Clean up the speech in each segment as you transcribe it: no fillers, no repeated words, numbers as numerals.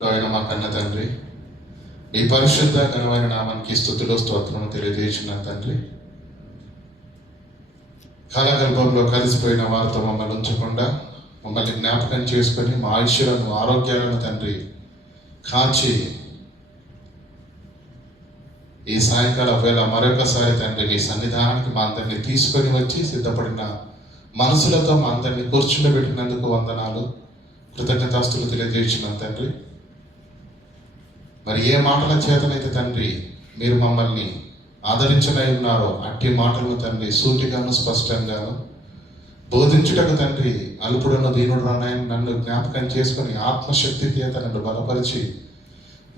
ఆయన మా కన్న తండ్రి, ఈ పరిశుద్ధ ఘనమైన నామానికి స్థుతులు స్తోత్రము తెలియజేసిన తండ్రి, కాలగర్భంలో కలిసిపోయిన వారితో మమ్మల్ని ఉంచకుండా మమ్మల్ని జ్ఞాపకం చేసుకొని మా ఆయుష్యాలను ఆరోగ్యాలను తండ్రి కాచి ఈ సాయంకాలం వేళ మరొకసారి తండ్రి మీ సన్నిధానానికి మా అందరినీ తీసుకొని వచ్చి సిద్ధపడిన మనసులతో మా అందరినీ కూర్చుండబెట్టినందుకు వందనాలు, కృతజ్ఞతాస్తులు తెలియజేసిన తండ్రి. మరి ఏ మాటల చేతనైతే తండ్రి మీరు మమ్మల్ని ఆదరించనై ఉన్నారో అట్టి మాటలను తండ్రి సూటిగాను స్పష్టంగాను బోధించుటకు తండ్రి అల్పుడున్న దీనుడు నన్ను జ్ఞాపకం చేసుకొని ఆత్మశక్తి చేత నన్ను బలపరిచి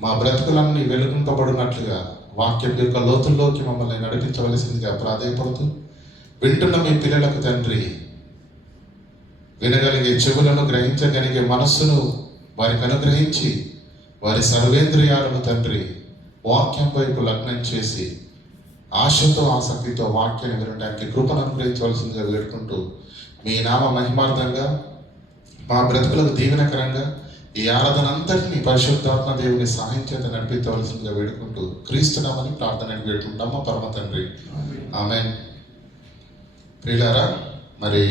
మా బ్రతుకులన్నీ వెలుగుంపబడినట్లుగా వాక్యం యొక్క లోతుల్లోకి మమ్మల్ని నడిపించవలసిందిగా ప్రాధేయపడుతూ వింటున్న మీ పిల్లలకు తండ్రి వినగలిగే చెవులను గ్రహించగలిగే మనస్సును వారికి అనుగ్రహించి వారి సర్వేంద్రియాలను తండ్రి వాక్యం వైపు లగ్నం చేసి ఆశతో ఆసక్తితో వాక్యాన్ని వినడానికి కృపను అనుగ్రహించవలసిందిగా వేడుకుంటూ మీ నామ మహిమార్థంగా మా బ్రతుకులకు దీవెనకరంగా ఈ ఆరాధన అంతటినీ పరిశుద్ధాత్మ దేవుని సహాయం చేత నడిపించవలసిందిగా వేడుకుంటూ క్రీస్తునామని ప్రార్థన వేడుకుంటాము పరమ తండ్రి, ఆమేన్. ప్రియులారా, మరి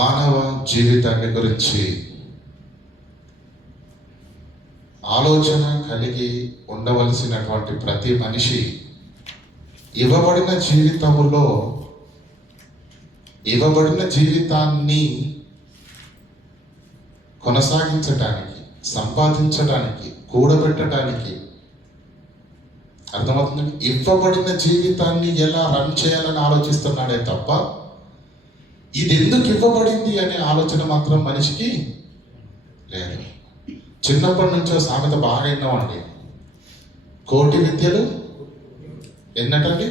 మానవ జీవితాన్ని గురించి ఆలోచన కలిగి ఉండవలసినటువంటి ప్రతి మనిషి ఇవ్వబడిన జీవితాన్ని కొనసాగించటానికి, సంపాదించడానికి, కూడబెట్టడానికి, అర్థమవుతుంది, ఇవ్వబడిన జీవితాన్ని ఎలా రన్ చేయాలని ఆలోచిస్తున్నాడే తప్ప ఇది ఎందుకు ఇవ్వబడింది అనే ఆలోచన మాత్రం మనిషికి లేదు. చిన్నప్పటి నుంచో సామెత బాగా విన్నామండి, కోటి విద్యలు ఎన్నటండి,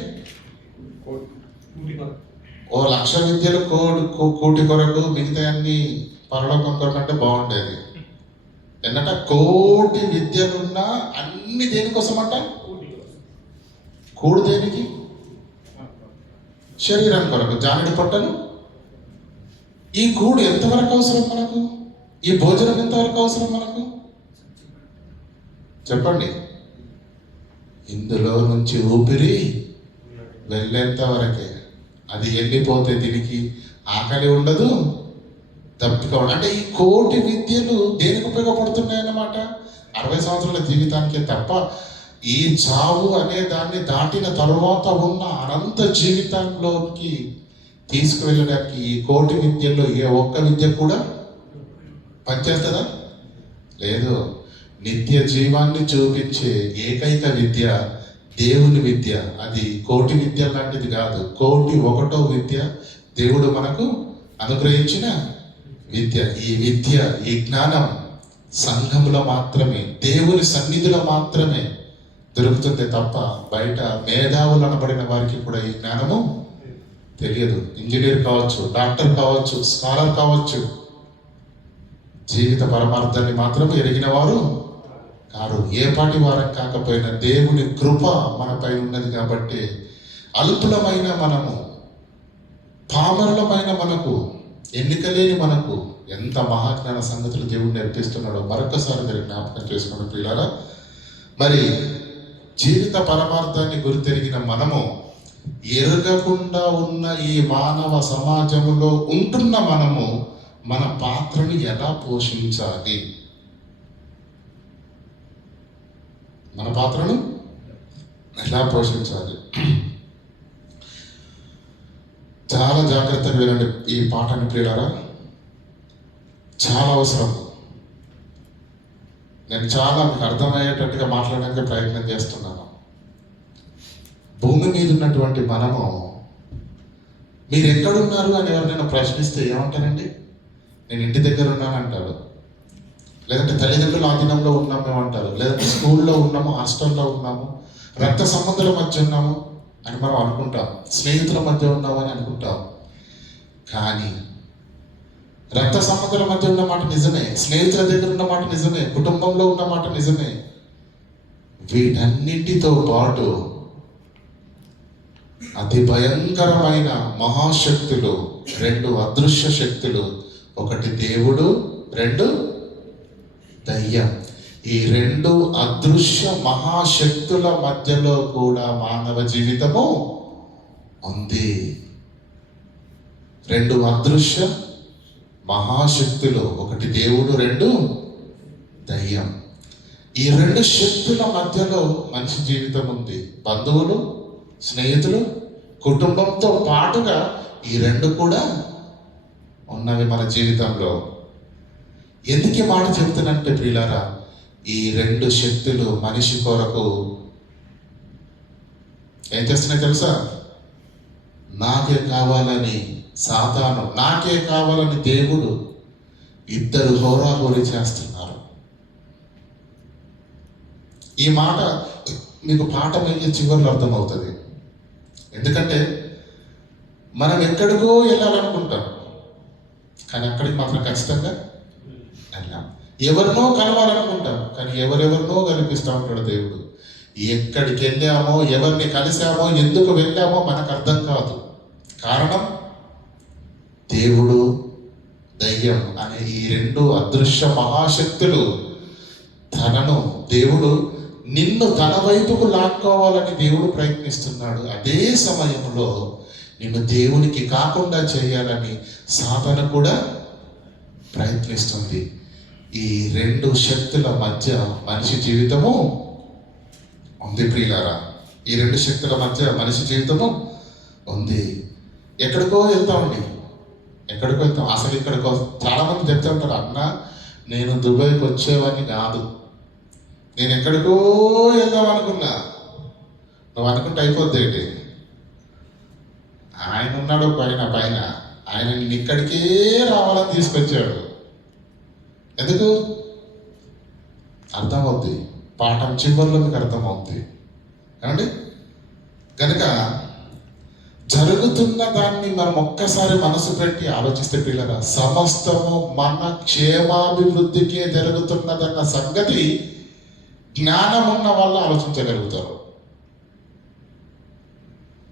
ఓ 1,00,000 విద్యలు కోటి కొరకు, మిగతా అన్ని పరలోకం కొరకు అంటే బాగుండేది. ఎన్నట కోటి విద్యలున్నా అన్ని దేనికోసం అంట, కూడు దేనికి, శరీరం కొరకు, జానడి పొట్టలు. ఈ కూడు ఎంతవరకు అవసరం మనకు? ఈ భోజనం ఎంతవరకు అవసరం మనకు? చెప్పండి. ఇందులో నుంచి ఊపిరి వెళ్ళేంత వరకే. అది వెళ్ళిపోతే దీనికి ఆకలి ఉండదు, తప్పిక ఉండదు. అంటే ఈ కోటి విద్యలు దేనికి ఉపయోగపడుతున్నాయన్నమాట? 60 సంవత్సరాల జీవితానికే తప్ప ఈ చావు అనే దాన్ని దాటిన తరువాత ఉన్న అనంత జీవితంలోకి తీసుకువెళ్ళడానికి ఈ కోటి విద్యల్లో ఏ ఒక్క విద్య కూడా పనిచేస్తుందా? లేదు. నిత్య జీవాన్ని చూపించే ఏకైక విద్య దేవుని విద్య. అది కోటి విద్య లాంటిది కాదు. 1,01వ విద్య దేవుడు మనకు అనుగ్రహించిన విద్య. ఈ విద్య, ఈ జ్ఞానం సంఘంలో మాత్రమే, దేవుని సన్నిధిలో మాత్రమే దొరుకుతుంది తప్ప బయట మేధావులు అనబడిన వారికి కూడా ఈ జ్ఞానము తెలియదు. ఇంజనీర్ కావచ్చు, డాక్టర్ కావచ్చు, స్కాలర్ కావచ్చు, జీవిత పరమార్థాన్ని మాత్రం ఎరిగిన వారు కారు. ఏ పాటి వారం కాకపోయినా దేవుని కృప మనపై ఉన్నది కాబట్టి అల్పులమైన మనము, పామరులమైన మనకు, ఎన్నికలేని మనకు ఎంత మహాజ్ఞాన సంగతులు దేవుడు నేర్పిస్తున్నాడో మరొకసారి మీరు జ్ఞాపకం చేసుకోండి ప్రియులారా. మరి జీవిత పరమార్థాన్ని గురితెరిగిన మనము ఎరగకుండా ఉన్న ఈ మానవ సమాజంలో ఉంటున్న మనము మన పాత్రను ఎలా పోషించాలి? మన పాత్రను ఎలా పోషించాలి? చాలా జాగ్రత్తగా వినండి ఈ పాఠాన్ని ప్రియులారా, చాలా అవసరం. నేను చాలా మీకు అర్థమయ్యేటట్టుగా మాట్లాడడానికి ప్రయత్నం చేస్తున్నాను. భూమి మీద ఉన్నటువంటి మనము, మీరు ఎక్కడున్నారు అని ఎవరినైనా ప్రశ్నిస్తే ఏమంటారండి? నేను ఇంటి దగ్గర ఉన్నాను అంటాడు, లేదంటే తల్లిదండ్రుల ఆధీనంలో ఉన్నాము మేము అంటారు, లేదంటే స్కూల్లో ఉన్నాము, హాస్టల్లో ఉన్నాము, రక్త సంబంధాల మధ్య ఉన్నాము అని మనం అనుకుంటాం, స్నేహితుల మధ్య ఉన్నాము అని అనుకుంటాం. కానీ రక్త సంబంధాల మధ్య ఉన్న మాట నిజమే, స్నేహితుల దగ్గర ఉన్న మాట నిజమే, కుటుంబంలో ఉన్న మాట నిజమే. వీటన్నిటితో పాటు అతి భయంకరమైన మహాశక్తులు, 2 అదృశ్య శక్తులు, ఒకటి దేవుడు, రెండు దయ్యం. ఈ రెండు అదృశ్య మహాశక్తుల మధ్యలో కూడా మానవ జీవితము ఉంది. రెండు అదృశ్య మహాశక్తులు, ఒకటి దేవుడు, రెండు దయ్యం. ఈ రెండు శక్తుల మధ్యలో మనిషి జీవితం ఉంది. బంధువులు, స్నేహితులు, కుటుంబంతో పాటుగా ఈ రెండు కూడా ఉన్నవి మన జీవితంలో. ఎందుకు ఈ మాట చెప్తున్నంటే ప్రియులారా, ఈ రెండు శక్తులు మనిషి కొరకు ఏం చేస్తున్నాయి తెలుసా? నాకే కావాలని సాతాను, నాకే కావాలని దేవుడు, ఇద్దరు హోరాహోరీ చేస్తున్నారు. ఈ మాట మీకు పాఠం అయ్యే చివరిలో అర్థమవుతుంది. ఎందుకంటే మనం ఎక్కడికో వెళ్ళాలనుకుంటాం, కానీ అక్కడికి మాత్రం ఖచ్చితంగా వెళ్ళాం. ఎవరినో కలవాలనుకుంటాం, కానీ ఎవరెవరినో కనిపిస్తూ ఉంటాడు దేవుడు. ఎక్కడికి వెళ్ళామో, ఎవరిని కలిసామో, ఎందుకు వెళ్ళామో మనకు అర్థం కాదు. కారణం దేవుడు, దయ్యం అనే ఈ రెండు అదృశ్య మహాశక్తులు దేవుడు నిన్ను తన వైపుకు లాక్కోవాలని దేవుడు ప్రయత్నిస్తున్నాడు. అదే సమయంలో నిన్ను దేవునికి కాకుండా చేయాలని సాతాను కూడా ప్రయత్నిస్తుంది. ఈ రెండు శక్తుల మధ్య మనిషి జీవితము ఉంది ప్రియులారా. ఈ రెండు శక్తుల మధ్య మనిషి జీవితము ఉంది. ఎక్కడికో వెళ్తామండి, ఎక్కడికో వెళ్తాం. అసలు ఇక్కడికో చాలా మంది చెప్తూ ఉంటారు, అన్న నేను దుబాయ్కి వచ్చేవాడిని కాదు, నేను ఎక్కడికో వెళ్దాం అనుకున్నా. నువ్వు అనుకుంటే అయిపోద్ది ఏంటి? ఆయన ఉన్నాడు పైన ఆయన నిన్ను ఇక్కడికే రావాలని తీసుకొచ్చాడు. ఎందుకు? అర్థమవుద్ది, పాఠం చివరిలో మీకు అర్థమవుద్ది ఏమండి. కనుక జరుగుతున్న దాన్ని మనం ఒక్కసారి మనసు పెట్టి ఆలోచిస్తే పిల్లరా, సమస్తము మన క్షేమాభివృద్ధికే జరుగుతున్నదన్న సంగతి జ్ఞానం ఉన్న వాళ్ళు ఆలోచించగలుగుతారు.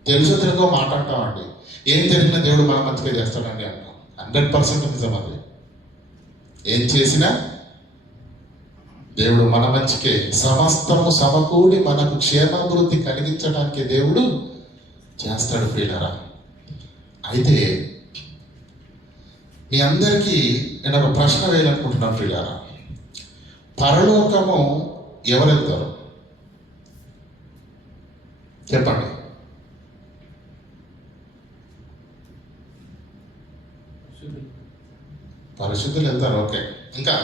తెలుసు తెలుగో మాట్లాడతామండి, ఏం జరిగినా దేవుడు మన మంచిగా చేస్తాడండి అంటాం. 100% నిజం అది. ఏం చేసినా దేవుడు మన మంచికే, సమస్తము సమకూడి మనకు క్షేమాభివృద్ధి కలిగించడానికి దేవుడు చేస్తాడు ప్రియులారా. అయితే మీ అందరికీ నేను ఒక ప్రశ్న వేయాలనుకుంటున్నాను ప్రియులారా. పరలోకము ఎవరు వెళ్తారు చెప్పండి? పరిశుద్ధులు వెళ్తారు. ఓకే, ఇంకా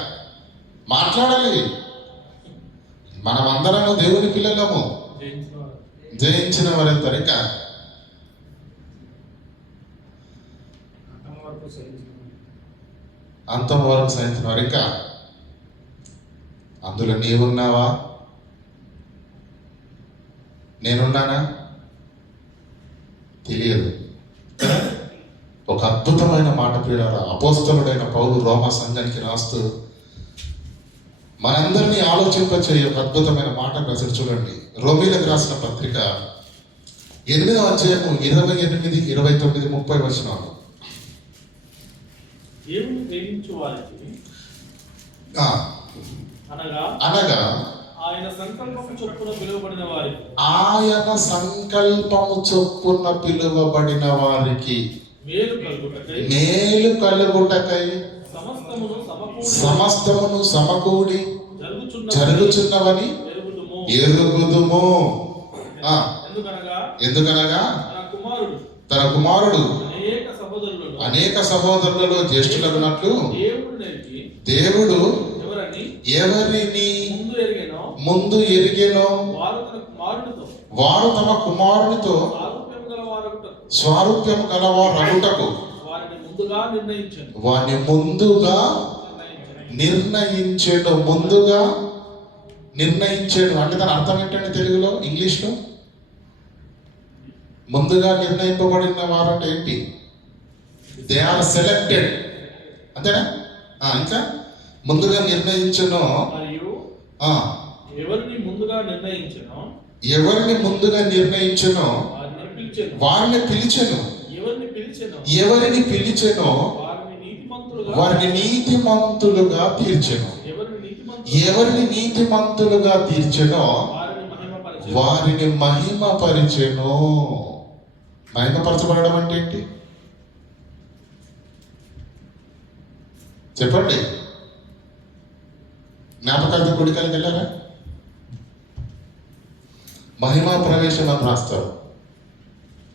మాట్లాడాలి. మనం అందరము దేవుని పిల్లలము, జయించిన వారు వెళ్తారు. ఇంకా అంతం వరకు సహించిన వారు. ఇంకా అందులో నీవున్నావా? నేనున్నానా? తెలియదు. ఒక అద్భుతమైన మాట ప్రియులారా, అపోస్తలుడైన పౌలు రోమా సంఘానికి రాస్తూ మనందరినీ ఆలోచింపచేయ ఒక అద్భుతమైన మాట రాశాడు. చూడండి, రోమీలకు రాసిన పత్రిక 8వ అధ్యాయము 28, 29, 30 వచనాలు. దేవుని ప్రేమించు వారికి అనగా ఆయన సంకల్పము చొప్పున పిలువబడిన వారికి, ఆయన సంకల్పము చొప్పున పిలువబడిన వారికి మేలు కలుగుటకై సమస్తమును సమకూడి జరుగుచున్నవని ఎరుగుదుము. ఎందుకనగా తన కుమారుడు అనేక సహోదరులలో జ్యేష్ఠులగునట్లు దేవుడు ఎవరిని ముందు ఎరిగెనో వారు తమ కుమారునితో స్వారూప్యం గలవారగుటకు వారిని ముందుగా నిర్ణయించాడు. ముందుగా నిర్ణయించాడు అంటే దాని అర్థం ఏంటంటే తెలుగులో, ఇంగ్లీష్లో ముందుగా నిర్ణయింపబడిన వారు అంటే ఏంటి? దే ఆర్ సెలెక్టెడ్, అంతేనా? ఇంకా ముందుగా నిర్ణయించను, ఎవరిని ముందుగా నిర్ణయించను వారిని పిలిచెను, ఎవరిని పిలిచెనో వారిని నీతిమంతులుగా తీర్చెను. ఎవరిని నీతిమంతులుగా తీర్చెనో వారిని మహిమపరిచెను. మహిమపరచబడడం అంటే ఏంటి చెప్పండి? జ్ఞాపకార్థ గుడికలకి వెళ్ళారా? మహిమా ప్రవేశం అని రాస్తారు.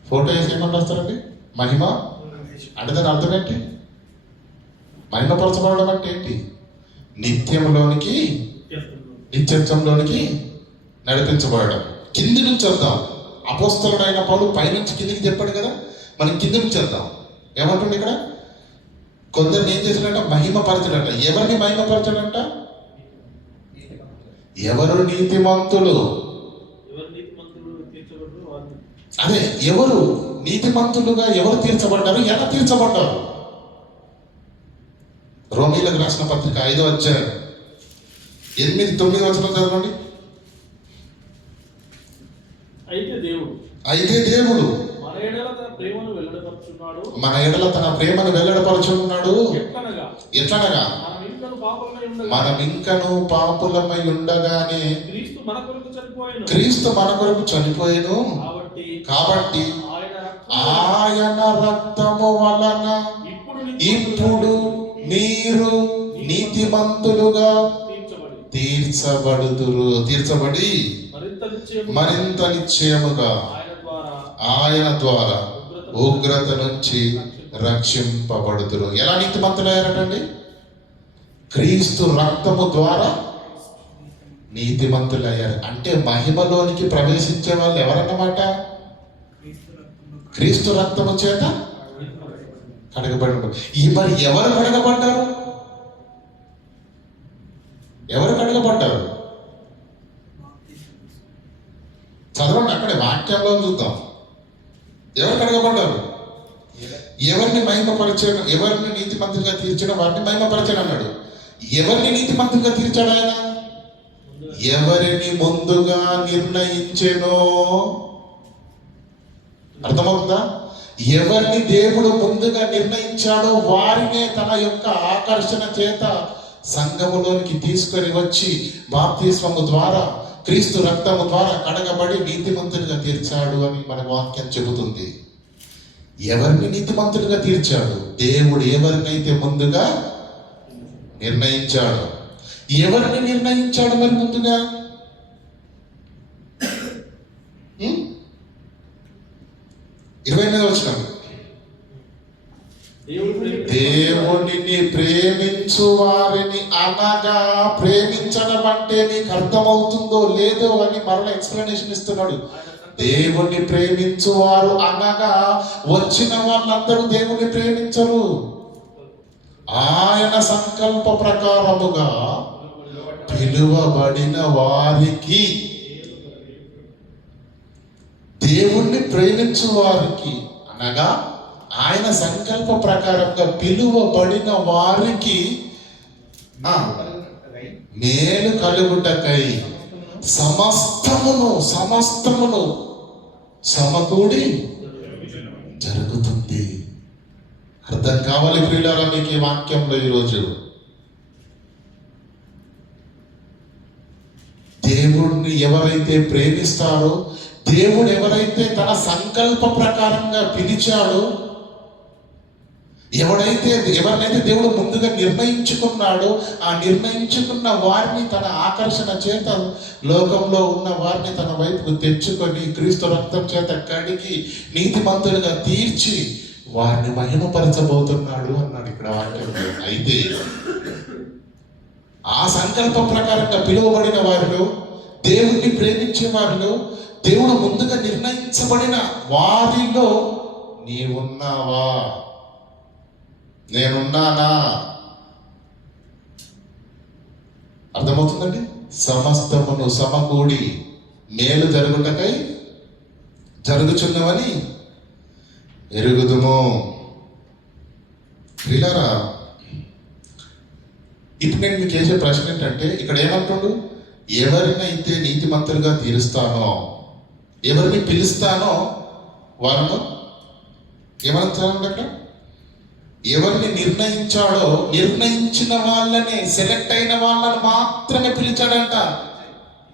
ఫోటో వేసి ఏమని రాస్తారండి? మహిమ అంటే దాని అర్థం ఏంటి? మహిమపరచబడడం అంటే ఏంటి? నిత్యంలోనికి నిత్యత్వంలోనికి నడిపించబడడం. కింది నుంచి వద్దాం. అపోస్తలుడైన పౌలు పైనుంచి కిందికి చెప్పాడు కదా, మనం కింది నుంచి వద్దాం. ఏమంటుంది ఇక్కడ? కొందరిని ఏం చేశాడంట? మహిమపరచడంట. ఎవరిని మహిమపరచడంట? ఎవరు నీతిమంతులు? అదే ఎవరు నీతిమంతులుగా ఎవరు తీర్చబడ్డారు? ఎలా తీర్చబడ్డారు? రోమీలకు రాసిన పత్రిక 5వ అధ్యాయం 8-9 వచనాలు చదవండి. అయితే దేవుడు మన ఎడల తన ప్రేమను వెల్లడపరుచున్నాడు. ఎట్లనగా మనమింకను పాపులమై ఉండగానే క్రీస్తు మన కొరకు చనిపోయెను. కాబట్టి ఆయన రక్తము వలన ఇప్పుడు మీరు నీతిమంతులుగా తీర్చబడి మరింత నిశ్చయముగా ఆయన ద్వారా ఉగ్రత నుంచి రక్షింపబడుదురు. ఎలా నీతిమంతులయ్యారటండి? క్రీస్తు రక్తము ద్వారా నీతిమంతులయ్యారు. అంటే మహిమలోనికి ప్రవేశించే వాళ్ళు ఎవరన్నమాట? క్రీస్తు రక్తము చేత కడగబడ్డారు. మరి ఎవరు కడగబడ్డారు? ఎవరు కడగబడ్డారు? చదవండి, అక్కడే వాక్యంలో చూద్దాం. ఎవరు కడగబడ్డారు? ఎవరిని మహిమపరిచాడు? ఎవరిని నీతిమంతులుగా తీర్చిన వారిని మహిమపరిచాడు అన్నాడు. ఎవరిని నీతిమంతులుగా తీర్చాడు ఆయన? ఎవరిని ముందుగా నిర్ణయించెనో. అర్థమవుతుందా? ఎవరిని దేవుడు ముందుగా నిర్ణయించాడో వారినే తన యొక్క ఆకర్షణ చేత సంఘములోనికి తీసుకొని వచ్చి బాప్తిస్మము ద్వారా క్రీస్తు రక్తము ద్వారా కడగబడి నీతిమంతులుగా తీర్చాడు అని మన వాక్యం చెబుతుంది. ఎవరిని నీతిమంతులుగా తీర్చాడు? దేవుడు ఎవరినైతే ముందుగా నిర్ణయించాడు. ఎవరిని నిర్ణయించాడు మరి ముందుగా? దేవుడిని ప్రేమించు వారిని అనగా, ప్రేమించడం అంటే నీకు అర్థమవుతుందో లేదో అని మరలా ఎక్స్ప్లెనేషన్ ఇస్తున్నాడు. దేవుణ్ణి ప్రేమించువారు అనగా వచ్చిన వాళ్ళందరూ దేవుణ్ణి ప్రేమించరు. ఆయన సంకల్ప ప్రకారముగా పిలువబడిన వారికి, దేవుణ్ణి ప్రేమించు వారికి అనగా ఆయన సంకల్ప ప్రకారంగా పిలువబడిన వారికి మేలు కలుగుటకై సమస్తమును సమకూడి జరుగుతుంది. అర్థం కావాలి ప్రియులారా మీకు ఈ వాక్యంలో ఈరోజు? దేవుడిని ఎవరైతే ప్రేమిస్తారో, దేవుడు ఎవరైతే తన సంకల్ప ప్రకారంగా పిలిచాడో, ఎవరినైతే దేవుడు ముందుగా నిర్ణయించుకున్నాడో ఆ నిర్ణయించుకున్న వారిని తన ఆకర్షణ చేత లోకంలో ఉన్న వారిని తన వైపుకు తెచ్చుకొని క్రీస్తు రక్తం చేత కడిగి నీతిమంతులుగా తీర్చి వారిని మహిమపరచబోతున్నాడు అన్నాడు ఇక్కడ వాక్యంలో. అయితే ఆ సంకల్ప ప్రకారంగా పిలువబడిన వారిలో, దేవుణ్ణి ప్రేమించే వారిలో, దేవుడు ముందుగా నిర్ణయించబడిన వారిలో నీవున్నావా? నేనున్నానా? అర్థమవుతుందండి? సమస్తమును సమకూడి మేలు జరుగుటకై జరుగుచున్నవని ఎరుగుదుము. ప్రియులారా, ఇప్పుడు నేను మీకు వేసే ప్రశ్న ఏంటంటే, ఇక్కడ ఏమంటాడు? ఎవరినైతే నీతిమంతులుగా తీరుస్తానో, ఎవరిని పిలుస్తానో వారిని ఏమంటారంటే అక్కడ ఎవరిని నిర్ణయించాడో నిర్ణయించిన వాళ్ళని, సెలెక్ట్ అయిన వాళ్ళని మాత్రమే పిలిచాడంట.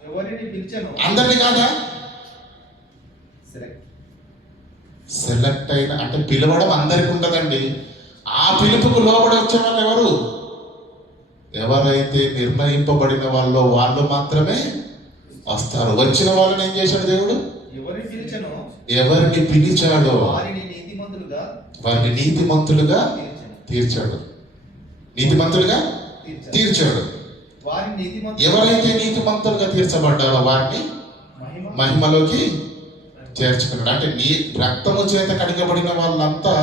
ఎవరిని పిలిచాను? అందరిని కాదా? సెలెక్ట్. సెలెక్ట్ అయిన అంటే పిలవడం అందరికి ఉంటుందండి. ఆ పిలుపుకు లోబడి వచ్చే వాళ్ళు ఎవరు? ఎవరైతే నిర్ణయింపబడిన వాళ్ళు మాత్రమే వస్తారు. వచ్చిన వాళ్ళని ఏం చేశాడు దేవుడు? ఎవరిని పిలిచాను? ఎవరిని పిలిచాడో వారిని నీతిమంతులుగా వారిని నీతిమంతులుగా తీర్చాడు. నీతిమంతులుగా తీర్చాడు. వారిని నీతిమంతులు. ఎవరైతే నీతిమంతులుగా తీర్చబడ్డారో వారిని మహిమలోకి చేర్చుకున్నాడు. అంటే నీ రక్తము చేత కడిగబడిన వాళ్ళంతా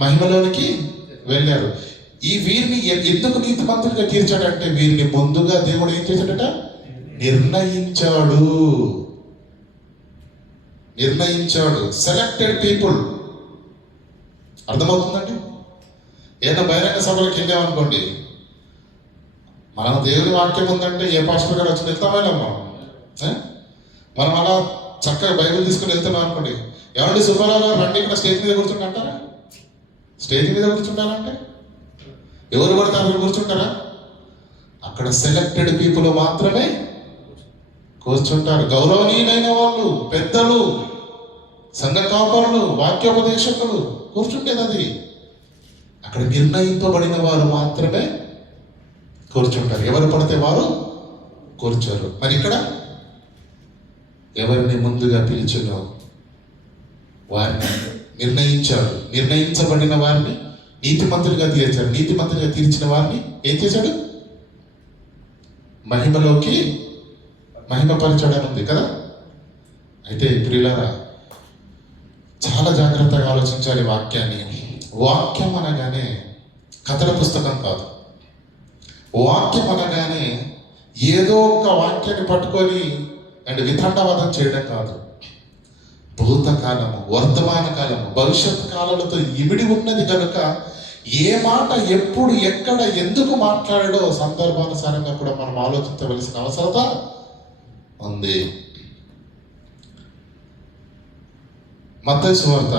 మహిమలోనికి వెళ్ళారు. ఈ వీరిని ఎందుకు నీతిమంతులుగా తీర్చాడంటే వీరిని ముందుగా దేవుడు ఏం చేశాడట? నిర్ణయించాడు. Selected people. అర్థమవుతుందండి? ఏదైనా బహిరంగ సభలకు వెళ్ళామనుకోండి, మనం దేవుని వాక్యం ఉందంటే ఏ పాస్టర్ గారు వచ్చి వెళ్తామేలమ్మా, మనం అలా చక్కగా బైబిల్ తీసుకుని వెళ్తున్నాం అనుకోండి, ఏమండి సుబ్బారావు గారు రండి ఇక్కడ స్టేజ్ మీద కూర్చుంటే అంటారా? స్టేజ్ మీద కూర్చుంటారంటే ఎవరు పడతారు అక్కడ కూర్చుంటారా? అక్కడ సెలెక్టెడ్ పీపుల్ మాత్రమే కూర్చుంటారు. గౌరవనీయులైన వాళ్ళు, పెద్దలు, సంఘ కాపరులు, వాక్యోపదేశకులు కూర్చుంటేది అది. అక్కడ నిర్ణయింపబడిన వారు మాత్రమే కూర్చుంటారు. ఎవరు పడితే వారు కూర్చోరు. మరి ఇక్కడ ఎవరిని ముందుగా పిలిచినో వారిని నిర్ణయించాడు. నిర్ణయించబడిన వారిని నీతిమంతులుగా తీర్చాడు. నీతిమంతులుగా తీర్చిన వారిని ఏం చేశాడు? మహిమలోకి మహిమపరచడం ఉంది కదా. అయితే ప్రియులారా, చాలా జాగ్రత్తగా ఆలోచించాలి వాక్యాన్ని. వాక్యం అనగానే కథల పుస్తకం కాదు. వాక్యం అనగానే ఏదో ఒక వాక్యాన్ని పట్టుకొని అండ్ వితండవాదం చేయడం కాదు. భూతకాలము, వర్తమాన కాలము, భవిష్యత్ కాలాలతో ఇమిడి ఉన్నది కనుక ఏ మాట ఎప్పుడు ఎక్కడ ఎందుకు మాట్లాడాడో సందర్భానుసారంగా కూడా మనం ఆలోచించవలసిన అవసరత ఉంది. మత్తయి సువార్త,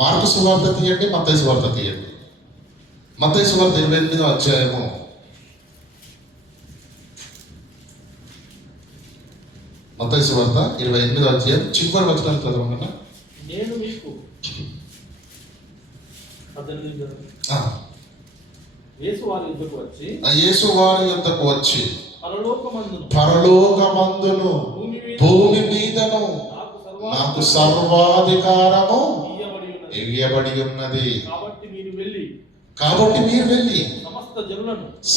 మార్కు సువార్త తీయండి, మత్తయి సువార్త తీయండి. మత్తయి సువార్త 28వ అధ్యాయము 28వ అధ్యాయం చివరి వచనాలు చదవమన్నా. నేను మీకు యేసు వారి యొద్దకు వచ్చి పరలోకమందును భూమి మీదను నాకు సర్వాధికారము ఇయ్యబడి ఉన్నది. కాబట్టి మీరు వెళ్ళి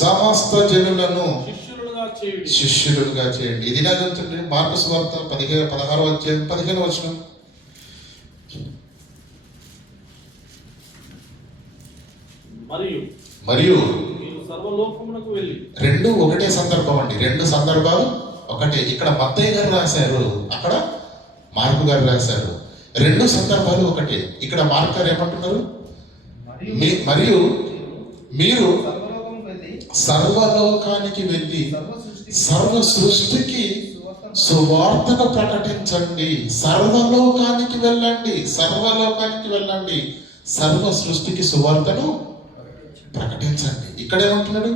సమస్త జనులను శిష్యులుగా చేయండి. ఇది నా చదువుతుంది మార్కు సువార్త 16వ అధ్యాయం 15వ వచనం. మరియు రెండు ఒకటే సందర్భం అండి. రెండు సందర్భాలు ఒకటే. ఇక్కడ మత్తయి గారు రాశారు, అక్కడ మార్కు గారు రాశారు. రెండు సందర్భాలు ఒకటే. ఇక్కడ మార్కు గారు ఏమంటున్నారు? మరియు మీరు సర్వలోకానికి వెళ్ళి సర్వ సృష్టికి సువార్తను ప్రకటించండి. సర్వలోకానికి వెళ్ళండి, సర్వలోకానికి వెళ్ళండి, సర్వ సృష్టికి సువార్తను ప్రకటించండి. ఇక్కడేమంటున్నాడు?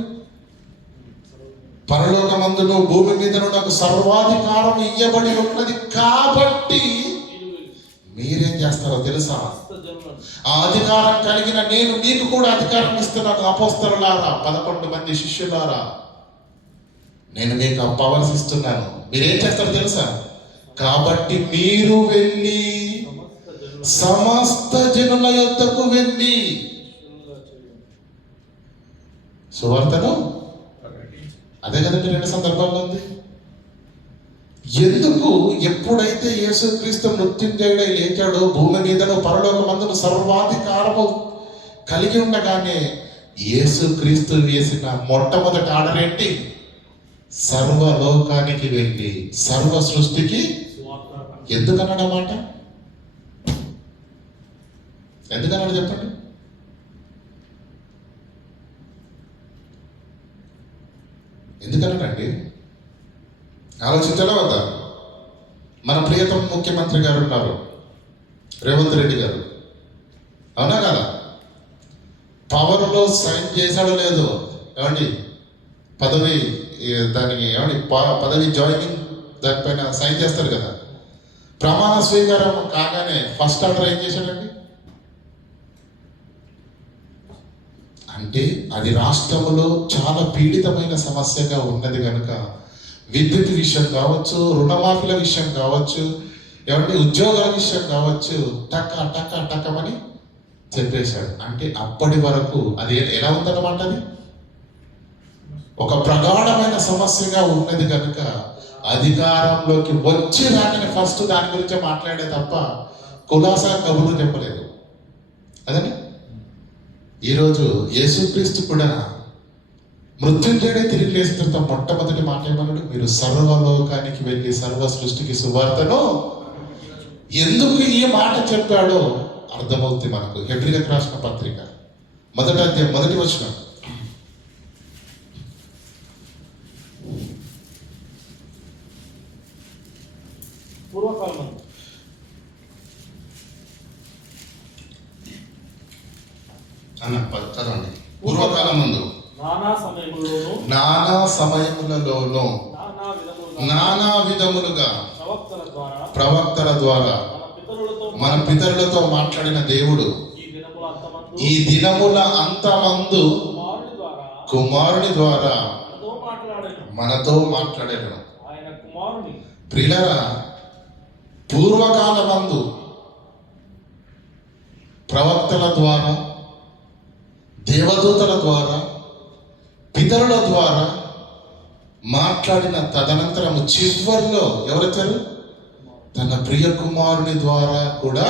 పరలోకమందును భూమి మీదను నాకు సర్వాధికారం ఇయ్యబడి ఉన్నది కాబట్టి మీరేం చేస్తారో తెలుసా? ఆ అధికారం కలిగిన నేను మీకు కూడా అధికారం ఇస్తున్నాను. అపోస్తలులారా, 11 మంది శిష్యులారా, నేను మీకు ఆ పవర్స్ ఇస్తున్నాను. మీరేం చేస్తారో తెలుసా? కాబట్టి మీరు వెళ్ళి సమస్త జనుల యొద్దకు వెళ్ళి సువార్తను, అదే కదండి రెండు సందర్భాల్లో ఉంది. ఎందుకు? ఎప్పుడైతే యేసుక్రీస్తు మృత్యుంజయుడై లేచాడో, భూమి మీదను పరలోకమందును సర్వాధికారము కలిగి ఉండగానే యేసుక్రీస్తు వేసిన మొట్టమొదటి ఆర్డర్ ఏంటి? సర్వలోకానికి వెళ్ళి సర్వ సృష్టికి. ఎందుకన్నాడు మాట? ఎందుకన్నాడు చెప్పండి? ఎందుకన్నాడండి? ఆలోచించాలా వద్దా? మన ప్రియతమ ముఖ్యమంత్రి గారు ఉన్నారు, రేవంత్ రెడ్డి గారు, అవునా కదా? పవర్లో సైన్ చేశాడో లేదో, ఏమండి పదవి దానికి ఏమండి పదవి జాయినింగ్ దానిపైన సైన్ చేస్తారు కదా, ప్రమాణ స్వీకారం కాగానే ఫస్ట్ ఆర్డర్ ఏం చేశాడండి? అంటే అది రాష్ట్రంలో చాలా పీడితమైన సమస్యగా ఉన్నది కనుక విద్యుత్ విషయం కావచ్చు, రుణమాఫీల విషయం కావచ్చు, ఏమంటే ఉద్యోగాల విషయం కావచ్చు, టక్కమని చెప్పేశాడు. అంటే అప్పటి వరకు అది ఎలా ఉందన్నమాట, అది ఒక ప్రగాఢమైన సమస్యగా ఉన్నది కనుక అధికారంలోకి వచ్చి రాగానే ఫస్ట్ దాని గురించి మాట్లాడే తప్ప కులాసా కబుర్లు చెప్పలేదు. అదే ఈరోజు యేసుక్రీస్తు కూడా మృత్యుంజయుడే తిరిగి లేచిన తర్వాత మొట్టమొదటి మాట ఏమన్నాడు? మీరు సర్వలోకానికి వెళ్ళి సర్వ సృష్టికి సువార్తను. ఎందుకు ఈ మాట చెప్పాడో అర్థమవుతుంది మనకు. హెబ్రీయులకు రాసిన పత్రిక 1వ అధ్యాయం 1వ వచనం. పూర్వకాలం అన్న చదవండి. పూర్వకాలం ముందు నానా సమయములలోనూ నానా విధములుగా ప్రవక్తల ద్వారా మన పితరులతో మాట్లాడిన దేవుడు ఈ దినముల అంతమందు కుమారుని ద్వారా మనతో మాట్లాడాడు. ప్రియులారా, పూర్వకాలమందు ప్రవక్తల ద్వారా, దేవదూతల ద్వారా, పితరుల ద్వారా మాట్లాడిన తదనంతరము చివరిలో ఎవరొచ్చారు? తన ప్రియ కుమారుని ద్వారా కూడా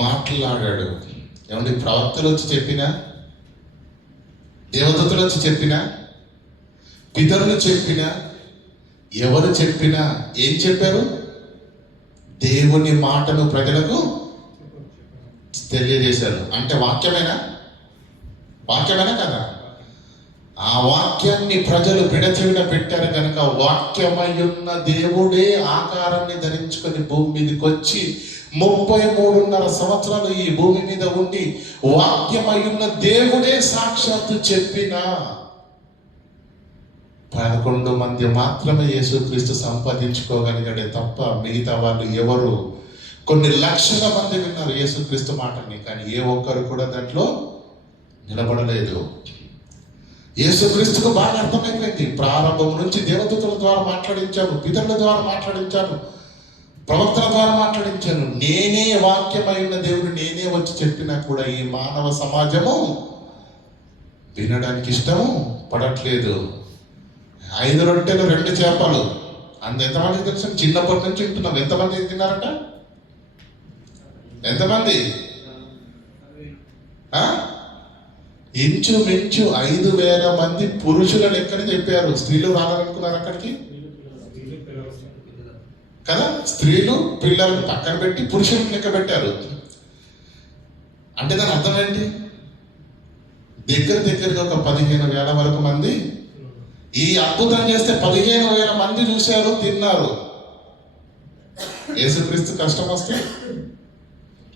మాట్లాడాడు. ఏమంటే ప్రవక్తలు వచ్చి చెప్పినా, దేవదూతలు వచ్చి చెప్పినా, పితరులు చెప్పినా, ఎవరు చెప్పినా ఏం చెప్పారు? దేవుని మాటను ప్రజలకు తెలియజేశారు. అంటే వాక్యమేనా కదా? ఆ వాక్యాన్ని ప్రజలు పిడచెవిన పెట్టారు కనుక వాక్యమై ఉన్న దేవుడే ఆకారాన్ని ధరించుకొని భూమి మీదకి వచ్చి 33.5 సంవత్సరాలు ఈ భూమి మీద ఉండి వాక్యమై ఉన్న దేవుడే సాక్షాత్తు చెప్పిన 11 మంది మాత్రమే యేసుక్రీస్తు సంపాదించుకోగలిగాడే తప్ప మిగతా వాళ్ళు ఎవరు? కొన్ని లక్షల మంది విన్నారు యేసుక్రీస్తు మాటని, కానీ ఏ ఒక్కరు కూడా దాంట్లో నిలబడలేదు. యేసుక్రీస్తుకు బాగా అర్థమైపోయింది. ప్రారంభం నుంచి దేవదూతల ద్వారా మాట్లాడించాను, పితరుల ద్వారా మాట్లాడించాను, ప్రవక్తల ద్వారా మాట్లాడించాను. నేనే వాక్యమై ఉన్న దేవుడు నేనే వచ్చి చెప్పినా కూడా ఈ మానవ సమాజము వినడానికి ఇష్టము పడట్లేదు. 5 రొట్టెలు 2 చేపలు ఎంతమందికి తెలుసు? చిన్నప్పటి నుంచి వింటున్నాం. ఎంతమంది తిన్నారట? ఎంతమంది? ఇంచుమించు 5,000 మంది పురుషుల లెక్కని చెప్పారు. స్త్రీలు రావాలనుకున్నారు అక్కడికి కదా. స్త్రీలు పిల్లలను పక్కన పెట్టి పురుషులను లెక్క పెట్టారు. అంటే దాని అర్థం ఏంటి? దగ్గరగా ఒక 15,000 వరకు మంది ఈ అద్భుతం చేస్తే 15,000 మంది చూశారు, తిన్నారు. యేసుక్రీస్తు కష్టం వస్తే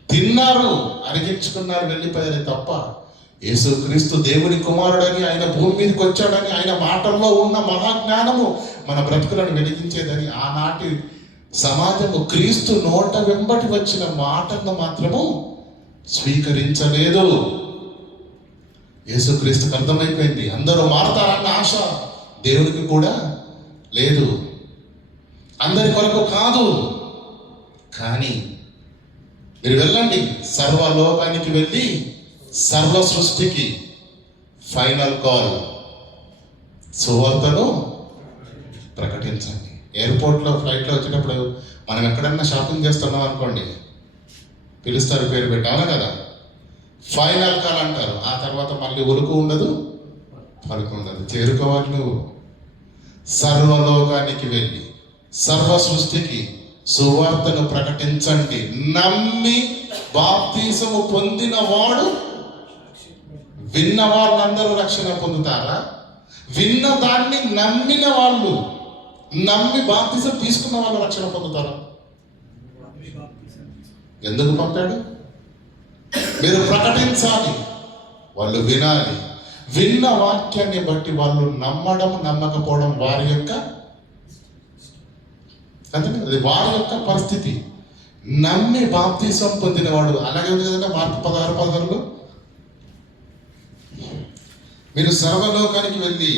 తిన్నారు, అరిగించుకున్నారు, వెళ్ళిపోయారు తప్ప యేసుక్రీస్తు దేవుని కుమారుడని, ఆయన భూమి మీదకి వచ్చాడని, ఆయన మాటల్లో ఉన్న మహాజ్ఞానము మన బ్రతుకులను వెలిగించేదని ఆనాటి సమాజము క్రీస్తు నోట వెంబటి వచ్చిన మాటలను మాత్రము స్వీకరించలేదు. యేసుక్రీస్తుకు అర్థమైపోయింది అందరూ మారతారన్న ఆశ దేవునికి కూడా లేదు. అందరి కొరకు కాదు, కానీ మీరు వెళ్ళండి, సర్వలోకానికి వెళ్ళి సర్వ సృష్టికి ఫైనల్ కాల్, సువార్తను ప్రకటించండి. ఎయిర్పోర్ట్లో ఫ్లైట్లో వచ్చేటప్పుడు మనం ఎక్కడన్నా షాపింగ్ చేస్తున్నాం అనుకోండి, పిలుస్తారు పేరు పెట్టి, అవునా కదా? ఫైనల్ కాల్ అంటారు. ఆ తర్వాత మళ్ళీ ఉలుకు ఉండదు, పలుకు ఉండదు. చేరుకోవాలి నువ్వు. సర్వలోకానికి వెళ్ళి సర్వ సృష్టికి సువార్తను ప్రకటించండి. నమ్మి బాప్తీసము పొందిన వాడు, విన్న వాళ్ళందరూ రక్షణ పొందుతారా? విన్న దాన్ని నమ్మిన వాళ్ళు, నమ్మి బాప్తీసం తీసుకున్న వాళ్ళు రక్షణ పొందుతారా? ఎందుకు పంపాడు? మీరు ప్రకటించాలి. వాళ్ళు వినాలి. విన్న వాక్యాన్ని బట్టి వాళ్ళు నమ్మడం నమ్మకపోవడం వారి యొక్క అది వారి యొక్క పరిస్థితి. నమ్మి బాప్తీసం పొందినవాడు అలాగే ఉంది కదంటే మార్పు 16:16 మీరు సర్వలోకానికి వెళ్ళి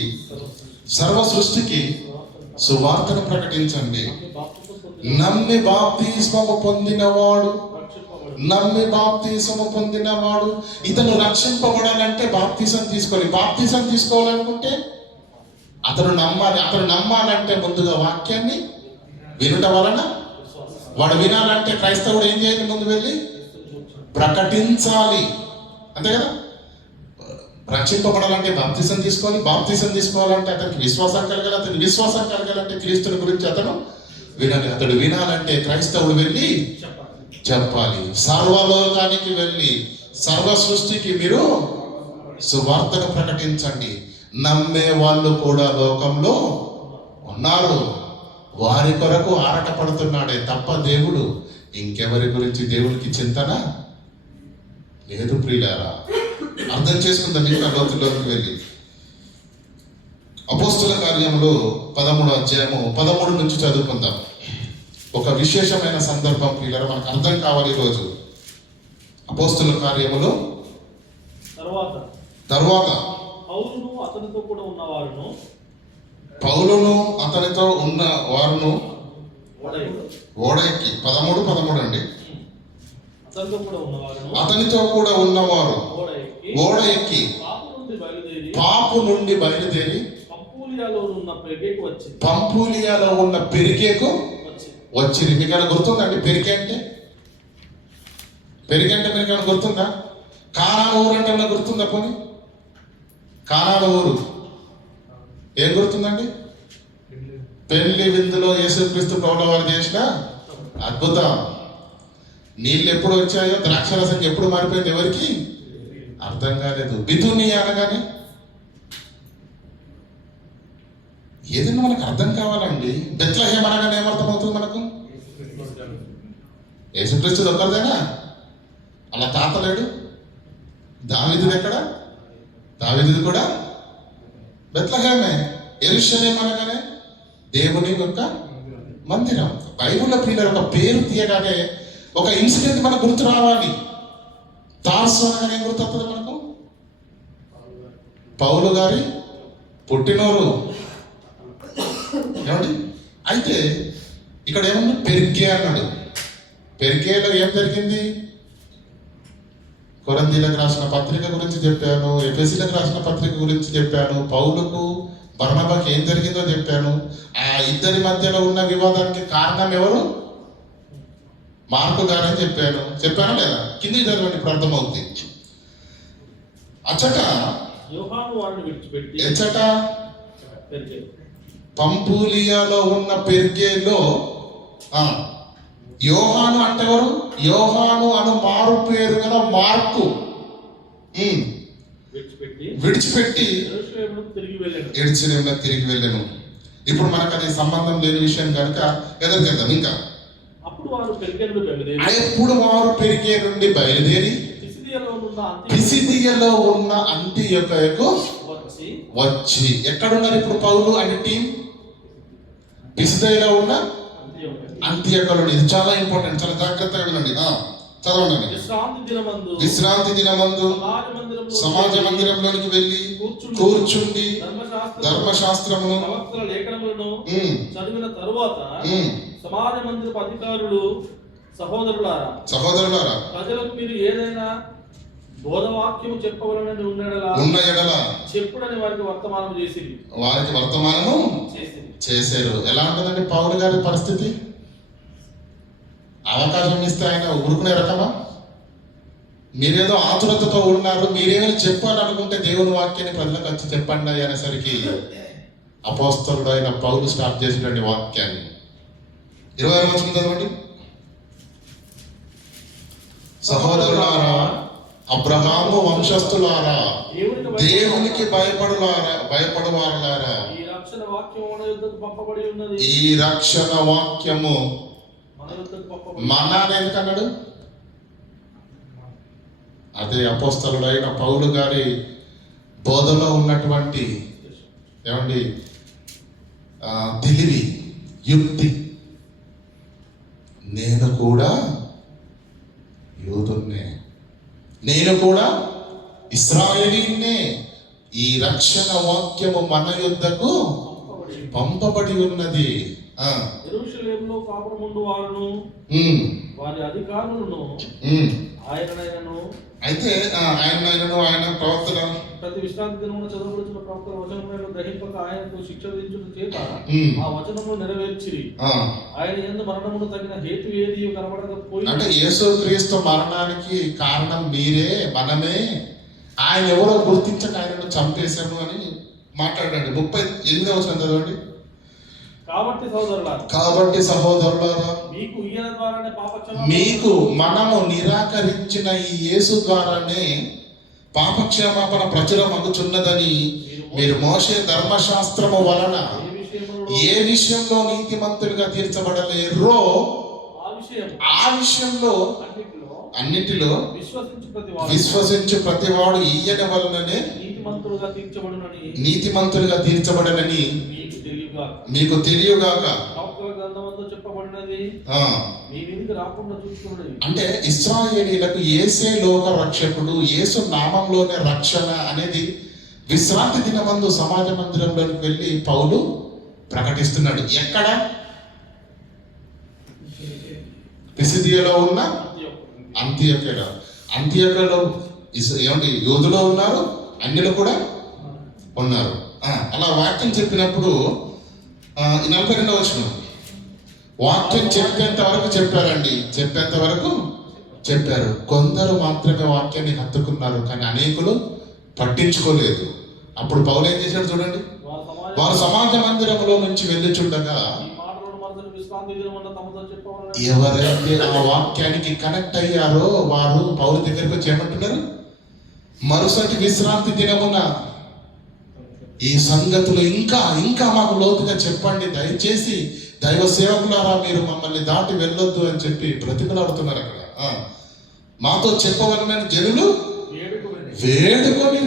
సర్వ సృష్టికి సువార్తను ప్రకటించండి. నమ్మి బాప్తీస్మము పొందినవాడు ఇతను రక్షింపబడాలంటే బాప్తీసం తీసుకోవాలనుకుంటే అతను నమ్మాలంటే ముందుగా వాక్యాన్ని వినుట వలన వాడు వినాలంటే క్రైస్తవుడు ఏం చేయాలి? ముందు వెళ్ళి ప్రకటించాలి, అంతే కదా. రక్షింపబడాలంటే బాప్తీసం తీసుకోవాలంటే అతనికి విశ్వాసం కలగాలంటే క్రీస్తుని గురించి అతను వినాలంటే క్రైస్తవుడు వెళ్ళి చెప్పాలి. సర్వలోకానికి వెళ్ళి సర్వ సృష్టికి మీరు సువార్తను ప్రకటించండి. నమ్మే వాళ్ళు కూడా లోకంలో ఉన్నారు, వారి కొరకు ఆరాట పడుతున్నాడే తప్ప దేవుడు ఇంకెవరి గురించి దేవుడికి చింతన లేదు. ప్రియులారా, అర్థం చేసుకుందాం. ఇంకా లోతుల్లోకి వెళ్ళి అపోస్తుల కార్యములు 13 నుంచి చదువుకుందాం. ఒక విశేషమైన సందర్భం ప్రియులారా, మనకు అర్థం కావాలి ఈరోజు. అపోస్తుల కార్యములు తర్వాత పౌలును అతనితో ఉన్న వారును ఓడెక్కి 13 అండి. అతనితో కూడా ఉన్నవారు ఓడ ఎక్కి పాపు నుండి బయలుదేరి పంపూలియాలో ఉన్న పెరిగేకు వచ్చింది. మీకు ఏమైనా గుర్తుందండి? పెరిగే అంటే మీకు ఏమైనా గుర్తుందా? కానాను ఊరు అంటే ఏమైనా గుర్తుందా? పోనీ కానాను ఊరు ఏం గుర్తుందండి? పెళ్లి విందులో యేసుక్రీస్తు ప్రభువు వారు చేసిన అద్భుతం. నీళ్ళు ఎప్పుడు వచ్చాయో ద్రాక్షరసం ఎప్పుడు మారిపోయింది ఎవరికి అర్థం కాలేదు. బితునియా అనగానే ఏదైనా మనకు అర్థం కావాలండి. బెత్లెహేం అనగానే ఏమర్థమవుతుంది మనకు? యేసుక్రీస్తు ఒక్కరిదేనా? అలా తాత లేడు? దావీదుది ఎక్కడ? దావీదుది కూడా బెత్లెహేమే. యెరూషలేము అనగానే దేవుని యొక్క మందిరం. బైబిల్లో ప్రియులారా, ఒక పేరు తీయగానే ఒక ఇన్సిడెంట్ మనకు గుర్తు రావాలి. తార్సు అనగానే ఏం గుర్తొస్తుంది మనకు? పౌలు గారి పుట్టినూరు. ఏమండి? అయితే ఇక్కడ ఏమన్నా పెర్గే అన్నాడు. పెర్గేలో ఏం జరిగింది? కొరింథీయులకు రాసిన పత్రిక గురించి చెప్పాను, ఎఫెసీయులకు రాసిన పత్రిక గురించి చెప్పాను, పౌలుకు బర్నబాకి ఏం జరిగిందో చెప్పాను. ఆ ఇద్దరి మధ్యలో ఉన్న వివాదానికి కారణం ఎవరు? మార్కు గారని చెప్పానా లేదా? కిందికి చదవండి, ఇప్పుడు అర్థమవుతుంది. అచ్చట ఎచ్చట పంపూలియాలో ఉన్న పెర్గేలో యోహాను అంటే ఎవరు? యోహాను అను మారు పేరు గల మార్కు విడిచిపెట్టి యెరూషలేమునకు తిరిగి వెళ్ళాను. ఇప్పుడు మనకు అది సంబంధం లేని విషయం కనుక ఎదురుకెళ్దాం. ఇంకా అప్పుడు వారు పెరిగే నుండి బయలుదేరి పిసిదియలో ఉన్న అంతియొకకు వచ్చి, ఎక్కడున్నారు ఇప్పుడు పౌలు అనే టీం? పిసిదియలో ఉన్న అంతియొకలో. ఇది చాలా ఇంపార్టెంట్, చాలా జాగ్రత్తగా వినండి. చదవండి. విశ్రాంతి దినమందు సమాజ మందిరంలోనికి వెళ్ళి కూర్చుండి ధర్మశాస్త్రమును చదివిన తరువాత సమాజ మందిరపు అధికారులు, సహోదరులారా, ప్రజలకు మీరు ఏదైనా బోధవాక్యము చెప్పవలనని ఉన్న ఎడల చెప్పుడని వారికి వర్తమానం చేశారు. ఎలా ఉంటుందండి పౌలు గారి పరిస్థితి? అవకాశం ఇస్తే ఆయన ఊరుకునే రకమా? మీరేదో ఆతురతతో ఉన్నారు, మీరేమైనా చెప్పాలనుకుంటే దేవుని వాక్యాన్ని ప్రజలకు వచ్చి చెప్పండి అనేసరికి అపోస్తలుడు అయిన పౌలు స్టార్ట్ చేసినటువంటి వాక్యాన్ని 26 వచనం చదవండి. సహోదరులారా, అబ్రహాము వంశస్థులారా, దేవునికి భయపడువారులారా, ఈ రక్షణ వాక్యము మన ఎందుకన్నాడు? అదే అపోస్తలుడైన పౌలు గారి బోధలో ఉన్నటువంటి ఏమండి తెలివి, యుక్తి. నేను కూడా యూదున్నే, నేను కూడా ఇశ్రాయేలీనే, ఈ రక్షణ వాక్యము మన యుద్ధకు పంపబడి ఉన్నది. యెరూషలేములో కాపురముండు వారును వారి అధికారులను ఆయననైనను, అయితే ఆయనను ఆయన ప్రవక్తల ప్రతి విశ్రాంతి దినమున చదవబడుతున్న ప్రవక్తల వచనములను గ్రహింపక ఆయనకు శిక్ష విధించుట చేత ఆ వచనమును నెరవేర్చిరి. ఆయన యందు మరణమును తగిన హేతు ఏది కనబడకపోయి, అంటే యేసుక్రీస్తు మరణానికి కారణం మీరే, మనమే. ఆయన ఎవరో గుర్తించక ఆయనను చంపేశాము అని మాట్లాడండి. 38వ వచనం చదవండి. కాబట్టి సహోదరులారా, మీకు మనము నిరాకరించిన ఈ యేసు ద్వారానే పాపక్షమాపణ ప్రచురమగుచున్నదని మీరు మోషే ధర్మశాస్త్రము వలన ఏ విషయంలో నీతిమంతులుగా తీర్చబడలేరో ఆ విషయంలో అన్నిటిలో విశ్వసించు ప్రతివాడు ఈయన వలననే నీతిమంతులుగా తీర్చబడనని మీకు తెలియగాక. అంటే ఇశ్రాయేలీలకు యేసే లోక రక్షకుడు, యేసు నామంలోనే రక్షణ అనేది విశ్రాంతి దినమందు సమాజ మందిరంలోకి వెళ్ళి పౌలు ప్రకటిస్తున్నాడు. ఎక్కడ? పిసిదియలో ఉన్న అంత్యోక్యలో ఏమంటే యూదులో ఉన్నారు, అన్యులు కూడా ఉన్నారు. అలా వాక్యం చెప్పినప్పుడు 42వ వచనం, వాక్యం చెప్పేంత వరకు చెప్పారండి, చెప్పేంత వరకు చెప్పారు. కొందరు మాత్రమే వాక్యాన్ని హత్తుకున్నారు, కానీ అనేకులు పట్టించుకోలేదు. అప్పుడు పౌలు ఏం చేశాడు చూడండి. వారు సమాజ మందిరంలో నుంచి వెళ్ళుచుండగా ఎవరైతే ఆ వాక్యానికి కనెక్ట్ అయ్యారో వారు పౌలు దగ్గరికి వచ్చి ఏమంటున్నారు, మరుసటి విశ్రాంతి దినమున ఈ సంగతులు ఇంకా మాకు లోతుగా చెప్పండి, దయచేసి దైవ సేవకులారా మీరు మమ్మల్ని దాటి వెళ్ళొద్దు అని చెప్పి బ్రతిమలాడుతున్నారు. అక్కడ మాతో చెప్పవలన జనులు వేడుకొని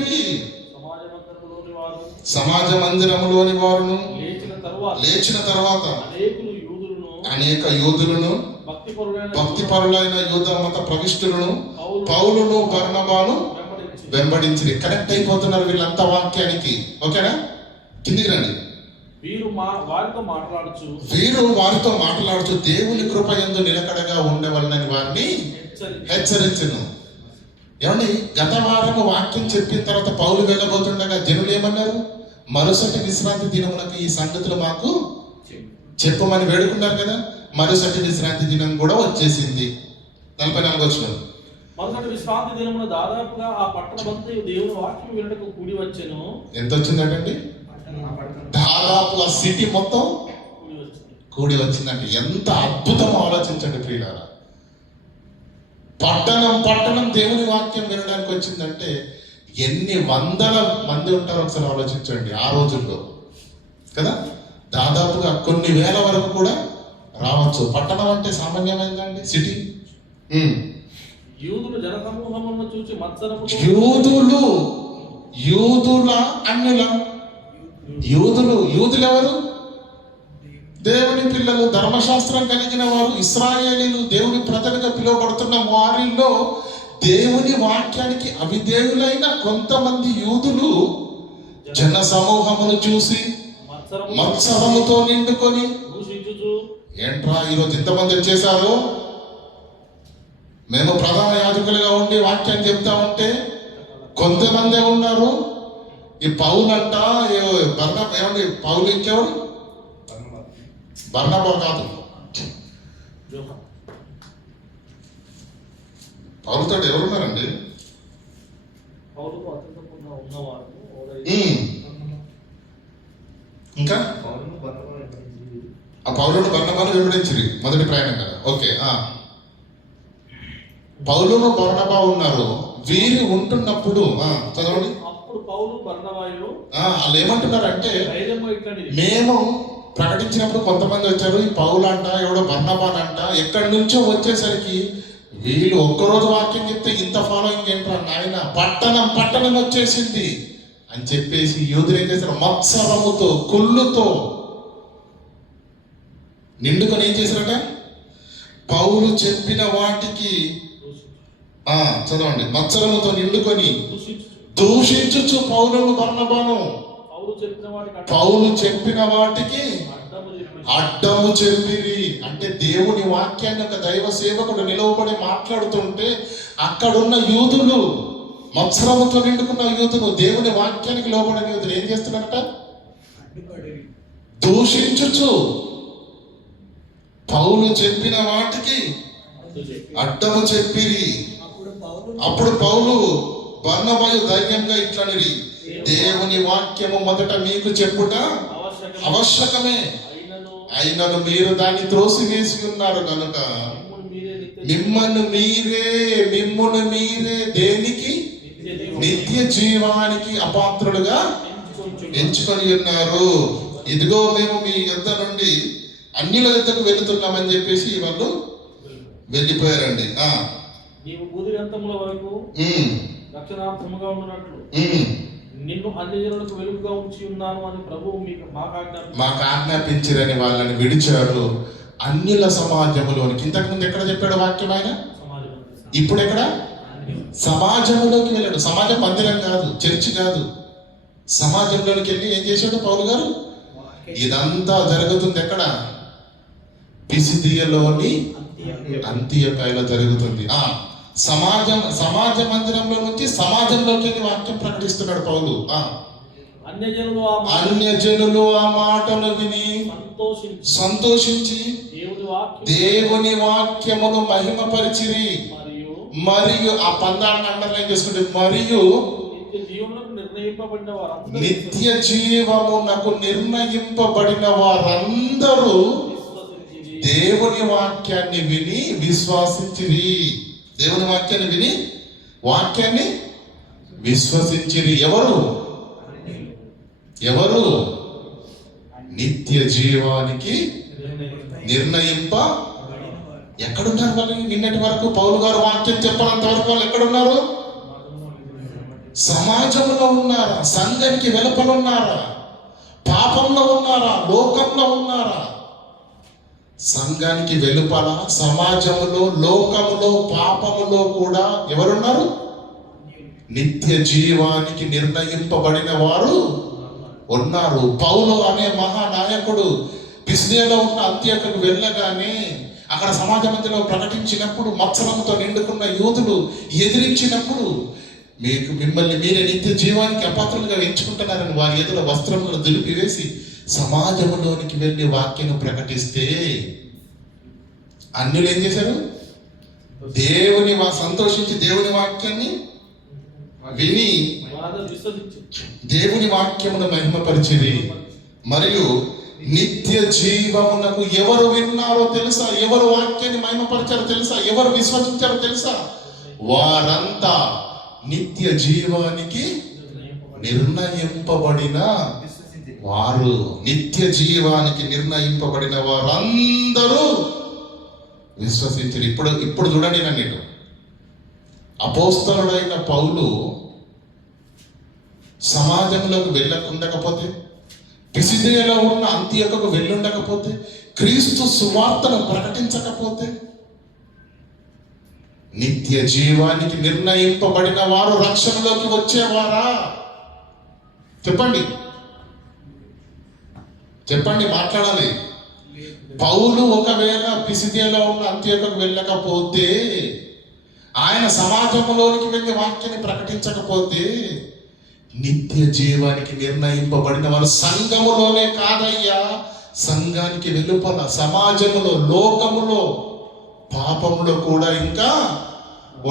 సమాజ మందిరములోని వారును లేచిన తర్వాత అనేక యూదులను భక్తిపరులైన యూద మత ప్రవిష్టులను పౌలును బర్నబాను వెంబడించి కనెక్ట్ అయిపోతున్నారు వీళ్ళంతా వాక్యానికి. ఓకేనా? కిందికి రండి. వీరు వారితో మాట్లాడుచు దేవుని కృప యందు నిలకడగా ఉండవలనని వారిని హెచ్చరించును. ఏమండి, గత వారము వాక్యం చెప్పిన తర్వాత పౌలు వెళ్ళబోతుండగా జనులు ఏమన్నారు? మరుసటి విశ్రాంతి దినములకు ఈ సంగతులు మాకు చెప్పమని వేడుకున్నారు కదా. మరుసటి విశ్రాంతి దినం కూడా వచ్చేసింది. 44వ వచనం, మరుసటి విశ్రాంతి దినమున దాదాపుగా ఆ పట్టణమంతయు దేవుని వాక్యం వినుటకు కూడి వచ్చెను. ఎంత వచ్చిందంటండి? దాదాపు ఆ సిటీ మొత్తం కూడి వచ్చిందంటే ఎంత అద్భుతం ఆలోచించండి ప్రియులారా. పట్టణం దేవుని వాక్యం వినడానికి వచ్చిందంటే ఎన్ని వందల మంది ఉంటారో ఒకసారి ఆలోచించండి ఆ రోజుల్లో కదా. దాదాపుగా కొన్ని వేల వరకు కూడా రావచ్చు. పట్టణం అంటే సామాన్యమైందండి, సిటీ. యూదుల అన్యుల యూదులు ఎవరు? దేవుని పిల్లలు, ధర్మశాస్త్రం కలిగిన వారు, ఇశ్రాయేలీలు, దేవుని ప్రజలుగా పిలువబడుతున్న వారిలో దేవుని వాక్యానికి అవిధేయులైన కొంతమంది యూదులు జన సమూహమును చూసి మత్సరముతో నిండుకొని, ఏంట్రా ఈరోజు ఇంతమంది వచ్చేసారు, మేము ప్రధాన యాజకులుగా ఉండి వాక్యాన్ని చెప్తా ఉంటే కొంతమందే ఉన్నారు, ఈ పౌలంట ఏమండి పౌలు ఇంకెవరు? బర్నబా కాదు, పౌలుతో ఎవరున్నారండి? ఇంకా ఆ పౌలును బర్నబాను వెంబడించిరి, మొదటి ప్రయాణం కదా. ఓకే, పౌలును బర్నబా ఉన్నారు. వీరు ఉంటున్నప్పుడు చదవండి. వాళ్ళు ఏమంటున్నారంటే, మేము ప్రకటించినప్పుడు కొంతమంది వచ్చారు, ఈ పౌలు అంట ఎవడో బర్నబాన్ అంట ఎక్కడి నుంచో వచ్చేసరికి వీళ్ళు ఒక్కరోజు వాక్యం చెప్తే ఇంత ఫాలోయింగ్ ఏంట్రా నాయన, పట్టణం వచ్చేసింది అని చెప్పేసి యూదులు ఏం చేశారు, మత్సరముతో కుళ్ళుతో నిండుకొని ఏం చేశారట, పౌలు చెప్పిన వాటికి చదవండి, మత్సరముతో నిండుకొని దూషించుచు పౌలును బర్నబాను పౌలు చెప్పిన వాటికి అడ్డము చెప్పిరి. అంటే దేవుని వాక్యాన్ని ఒక దైవ సేవకుడు నిలవబడి మాట్లాడుతుంటే అక్కడున్న యూదులు, మత్సరముతో నిండుకున్న యూదులు, దేవుని వాక్యానికి లోబడిన యూదులు ఏం చేస్తున్నారట, దూషించుచు పౌలు చెప్పిన వాటికి అడ్డము చెప్పిరి. అప్పుడు పౌలు బర్నబాయు ధైర్యంగా ఇట్లనిరి, దేవుని వాక్యము మొదట మీకు చెప్పుట అవశ్యకమే, అయినను మీరు దాన్ని త్రోసివేసి ఉన్నారు కనుక మిమ్మును మీరే దేనికి, నిత్య జీవానికి అపాత్రులుగా ఎంచుకొని ఉన్నారు. ఇదిగో మేము మీ యొద్ద నుండి అన్యుల యొద్దకు వెళుతున్నామని చెప్పేసి వాళ్ళు వెళ్ళిపోయారండి. నీవు బూదిగంతముల వరకు రక్షణార్థముగా ఉన్నట్లు నిన్ను అన్ని జనులకు వెలుగుగా ఉంచి ఉన్నాను అని ప్రభువు మాకు ఆజ్ఞాపించిరని వాళ్ళని విడిచారు అన్యుల సమాజములోనికి. ఇంతకుముందు ఎక్కడ చెప్పాడు వాక్యం ఆయన, ఇప్పుడు ఎక్కడ సమాజంలోకి వెళ్ళాడు. సమాజం మందిరం కాదు, చర్చి కాదు, సమాజంలోకి వెళ్ళి ఏం చేశాడు పౌలు గారు, ఇదంతా జరుగుతుంది ఎక్కడ, పిసిదియలోని అంతియకాయలో జరుగుతుంది. సమాజ మందిరంలో నుంచి సమాజంలోకి వెళ్ళి వాక్యం ప్రకటిస్తున్నాడు పౌలు. అన్యజనులు ఆ మాటలు విని సంతోషించి దేవుని వాక్యమును మహిమపరిచిరి. మరియు ఆ పందాన్ని అండర్లైన్ చేసుకుంటే, మరియు నిత్య జీవమునకు నిర్ణయింపబడిన వారందరూ దేవుని వాక్యాన్ని విని విశ్వాసించిరి. దేవుని వాక్యాన్ని విని వాక్యాన్ని విశ్వసించిరి. ఎవరు నిత్య జీవానికి నిర్ణయింప. ఎక్కడున్నారు వాళ్ళు నిన్నటి వరకు? పౌలు గారు వాక్యం చెప్పనంత వరకు వాళ్ళు ఎక్కడున్నారు? సమాజంలో ఉన్నారా? సంఘానికి వెలుపల ఉన్నారా? పాపంలో ఉన్నారా? లోకంలో ఉన్నారా? సంఘానికి వెలుపల, సమాజంలో, లోకములో, పాపములో కూడా ఎవరున్నారు? నిత్య జీవానికి నిర్ణయింపబడిన వారు ఉన్నారు. పౌలు అనే మహానాయకుడు పిసిదియలో ఉన్న అంత్యోక్యకు వెళ్ళగానే అక్కడ సమాజ మధ్యలో ప్రకటించినప్పుడు మత్సరంతో నిండుకున్న యూదులు ఎదిరించినప్పుడు, మిమ్మల్ని మీరే నిత్య జీవానికి అపాత్రులుగా ఎంచుకుంటున్నారని వారి ఎదుట వస్త్రములను దులిపివేసి సమాజంలోనికి వెళ్ళి వాక్యం ప్రకటిస్తే అన్యులు ఏం చేశారు? సంతోషించి దేవుని వాక్యాన్ని విని దేవుని వాక్యమును మహిమపరిచిరి. మరియు నిత్య జీవమునకు ఎవరు విన్నారో తెలుసా? ఎవరు వాక్యాన్ని మహిమపరిచారో తెలుసా? ఎవరు విశ్వసించారో తెలుసా? వారంతా నిత్య జీవానికి నిర్ణయింపబడిన వారు. నిత్య జీవానికి నిర్ణయింపబడిన వారందరూ విశ్వసించారు. ఇప్పుడు చూడండి, నన్ను అపోస్తలుడైన పౌలు సమాజంలోకి వెళ్ళకుండకపోతే, పిసిదియలో ఉన్న అంత్యోక్యకు వెళ్ళుండకపోతే, క్రీస్తు సువార్తను ప్రకటించకపోతే, నిత్య జీవానికి నిర్ణయింపబడిన వారు రక్షణలోకి వచ్చేవారా? చెప్పండి, మాట్లాడాలి. పౌలు ఒకవేళ పిసిదియలో ఉన్న అంత్యోక్యకు వెళ్ళకపోతే, ఆయన సమాజంలోనికి వెళ్ళి వాక్యాన్ని ప్రకటించకపోతే, నిత్య జీవానికి నిర్ణయింపబడిన వారు సంఘములోనే కాదయ్యా, సంఘానికి వెలుపల, సమాజములో, లోకములో, పాపములో కూడా ఇంకా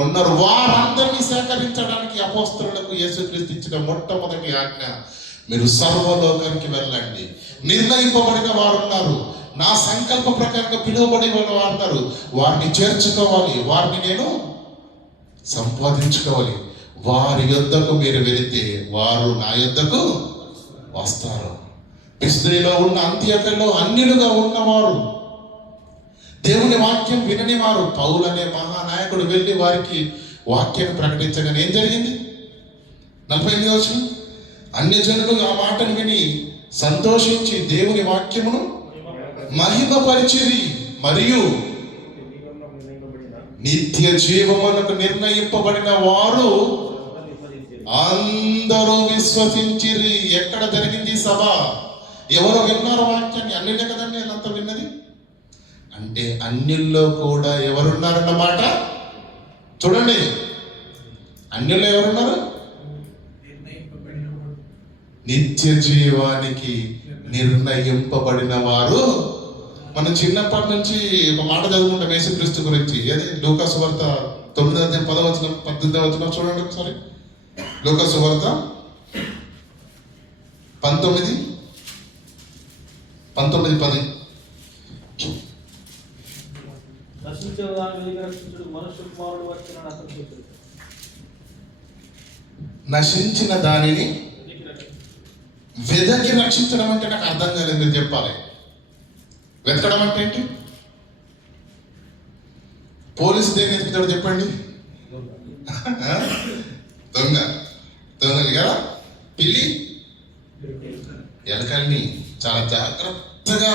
ఉన్నారు. వారందరినీ సేకరించడానికి అపోస్తలులకు యేసుక్రీస్తు ఇచ్చిన మొట్టమొదటి ఆజ్ఞ, మీరు సర్వలోకానికి వెళ్ళండి. నిర్ణయింపబడిన వారు ఉన్నారు, నా సంకల్ప ప్రకారంగా పిలువబడి వారు ఉన్నారు. వారిని చేర్చుకోవాలి, వారిని నేను సంపాదించుకోవాలి. వారి యొద్దకు మీరు వెళితే వారు నా యొద్దకు వస్తారు. పిసిదియలో ఉన్న అంత్యోక్యలో అన్యులుగా ఉన్నవారు దేవుని వాక్యం వినని వారు. పౌలు అనే మహానాయకుడు వెళ్ళి వారికి వాక్యాన్ని ప్రకటించగానే ఏం జరిగింది? 48వ వచనం, అన్యజనులు ఆ మాటను విని సంతోషించి దేవుని వాక్యమును మహిమపరిచిరి మరియు నిత్య జీవమునకు నిర్ణయింపబడిన వారు అందరూ విశ్వసించిరి. ఎక్కడ జరిగింది సభ? ఎవరు విన్నారు వాక్యాన్ని? అన్యులే కదండి వీళ్ళంతా విన్నది. అంటే అన్యుల్లో కూడా ఎవరున్నారన్నమాట. చూడండి, అన్యుల్లో ఎవరున్నారు? నిత్య జీవానికి నిర్ణయింపబడిన వారు. మనం చిన్నప్పటి నుంచి ఒక మాట చదువుకుంటాం యేసుక్రీస్తు గురించి. ఏది? లూకా సువార్త 9వ అధ్యాయం 10వ వచనం 18వ వచనం చూడండి ఒకసారి. లూకా సువార్త 19:10. రక్షించిన దాన్ని వెతికి రక్షించుడు మనుష్య కుమారుడు వచ్చినాడు అతను చెప్పాడు. నశించిన దానిని వెతికి రక్షించుడు. వెదకి రక్షించడం అంటే నాకు అర్థం కాలేదు, మీరు చెప్పాలి. వెతకడం అంటే ఏంటి? పోలీసు దేన్ని వెతుకుతాడు చెప్పండి? దొంగలు కదా. పిల్లి ఎలకల్ని చాలా జాగ్రత్తగా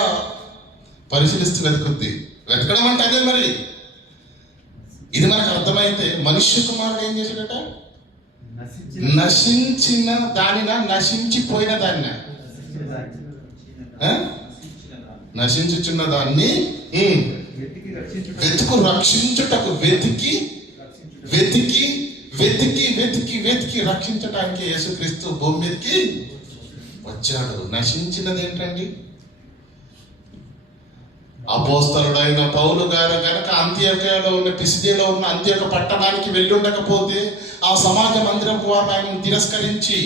పరిశీలిస్తూ వెతుకుద్ది. వెతకడం అంటే అదే. మరి ఇది మనకు అర్థమైతే మనుష్య కుమారుడు ఏం చేశాడట? నశించిన దానిన, నశించిపోయిన దానిన, నశించుచున్న దాన్ని వెతుకు రక్షించుటకు, వెతికి వెతికి వెతికి వెతికి వెతికి రక్షించటానికి యేసుక్రీస్తు భూమి మీదకి వచ్చాడు. నశించినది ఏంటండి? అపోస్తలుడైన పౌలు గారు కనుక అంత్యోక్యలో ఉన్న, పిసిదిలో ఉన్న అంత్యోక పట్టణానికి వెళ్ళి ఉండకపోతే, ఆ సమాజ మందిరం వారు ఆయన తిరస్కరించి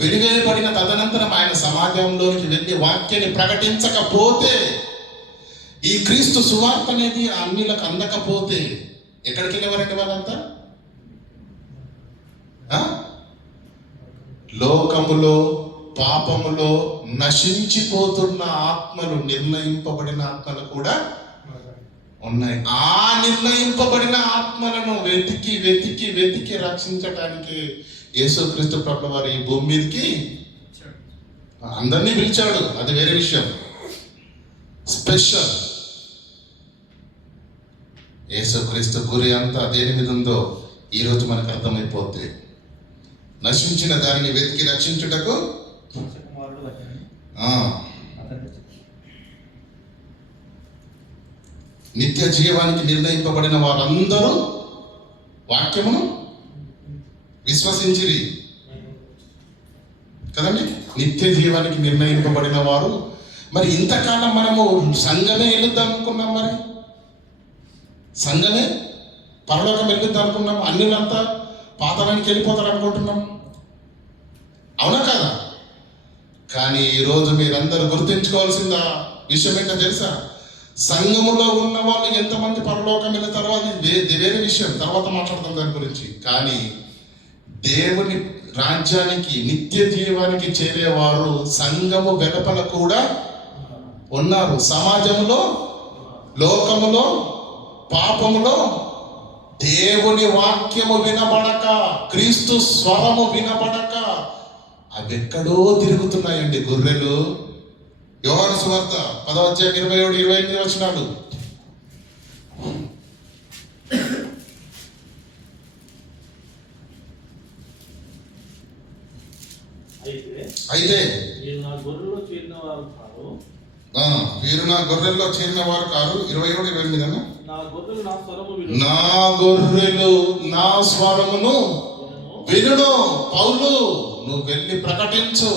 వెలివేయబడిన తదనంతరం ఆయన సమాజంలోనికి వెళ్ళి వాక్యాన్ని ప్రకటించకపోతే, ఈ క్రీస్తు సువార్త అనేది అన్యులకు అందకపోతే ఎక్కడికి వెళ్ళేవారండి వాళ్ళంతా? లోకములో పాపములో నశించిపోతున్న ఆత్మలు, నిర్ణయింపబడిన ఆత్మలు కూడా ఉన్నాయి. ఆ నిర్ణయింపబడిన ఆత్మలను వెతికి వెతికి వెతికి రక్షించటానికి యేసుక్రీస్తు ప్రభువు వారు ఈ భూమి మీదకి అందరినీ పిలిచాడు. అది వేరే విషయం, స్పెషల్. యేసుక్రీస్తు గురి అంతా దేని మీద ఉందో ఈరోజు మనకు అర్థమైపోద్ది. నశించిన దానిని వెతికి రక్షించుటకు నిత్య జీవానికి నిర్ణయింపబడిన వారందరూ వాక్యమును విశ్వసించిరి కదండి. నిత్య జీవానికి నిర్ణయింపబడిన వారు. మరి ఇంతకాలం మనము సంఘమే వెళ్ళొద్దాం అనుకున్నాం. మరి సంఘమే పరలోకం వెళ్ళొద్దాం అనుకున్నాం. అన్యులంతా పాతాళానికి వెళ్ళిపోతారు అనుకుంటున్నాం. అవునా కదా? కానీ ఈరోజు మీరందరూ గుర్తుంచుకోవాల్సిన విషయం ఏంటో తెలుసా? సంఘములో ఉన్న వాళ్ళు ఎంతమంది పరలోకం వెళ్తారో అది వేరే విషయం, తర్వాత మాట్లాడతాం దాని గురించి. కానీ దేవుని రాజ్యానికి, నిత్య జీవానికి చేరేవారు సంఘము వెలుపల కూడా ఉన్నారు. సమాజములో, లోకములో, పాపములో దేవుని వాక్యము వినబడక, క్రీస్తు స్వరము వినబడక అవి ఎక్కడో తిరుగుతున్నాయండి గొర్రెలు. యోహాను సువార్త 10వ అధ్యాయం 27-28 వచనాలు. అయితే వీరు నా గొర్రెల్లో చేరిన వారు కారు. 27-28 నా గొర్రెలు నా స్వరము విను. నా గొర్రెలు నా స్వరమును వినును. పౌలు, నువ్వు వెళ్ళి ప్రకటించు.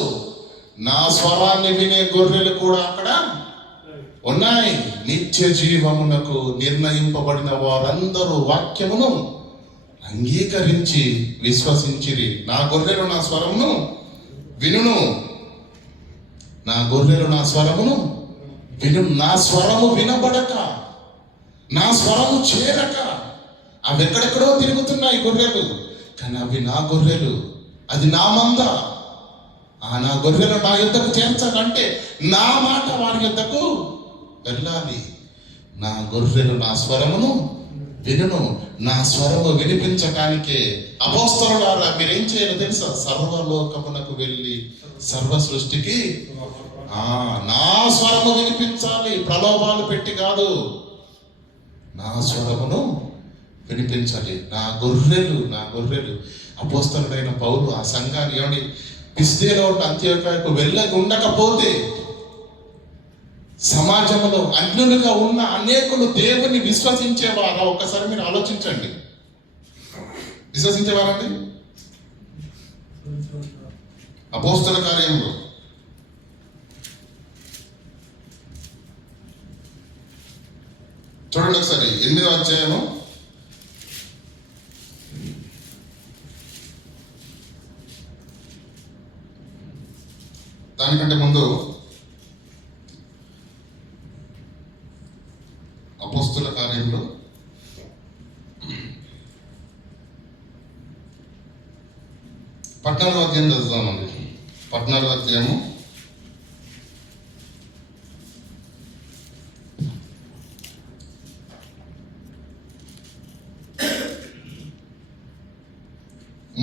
నా స్వరాన్ని వినే గొర్రెలు కూడా అక్కడ ఉన్నాయి. నిత్య జీవమునకు నిర్ణయింపబడిన వారందరూ వాక్యమును అంగీకరించి విశ్వసించిరి. నా గొర్రెలు నా స్వరమును వినును. నా గొర్రెలు నా స్వరమును విను. నా స్వరము వినబడక, నా స్వరము చేరక అవి ఎక్కడెక్కడో తిరుగుతున్నాయి గొర్రెలు. కానీ అవి నా గొర్రెలు, అది నా మంద. నా గొర్రెలు నా యుద్ధకు చేర్చాలంటే నా మాట వారి యుద్ధకు వెళ్ళాలి. నా గొర్రెలు నా స్వరమును వినును. నా స్వరము వినిపించటానికే అపోస్తలులారా మీరేం చేయాలో తెలుసా? సర్వలోకమునకు వెళ్ళి సర్వ సృష్టికి నా స్వరము వినిపించాలి. ప్రలోభాలు పెట్టి కాదు, నా స్వరమును వినిపించాలి. నా గొర్రెలు అపోస్తలుడైన పౌలు ఆ సంఘాన్ని ఏమని పిసిదియలో ఉన్న అంత్యోక్యకు ఉండకపోతే సమాజంలో అజ్ఞులుగా ఉన్న అనేకులు దేవుని విశ్వసించేవారా? ఒక్కసారి మీరు ఆలోచించండి. విశ్వసించేవారండి అపోస్తల కార్యంలో? చూడండి ఒకసారి 8వ అధ్యాయము దానికంటే ముందు అపోస్తల కార్యంలో 14వ అధ్యాయం చదువుతామండి. 14వ అధ్యాయము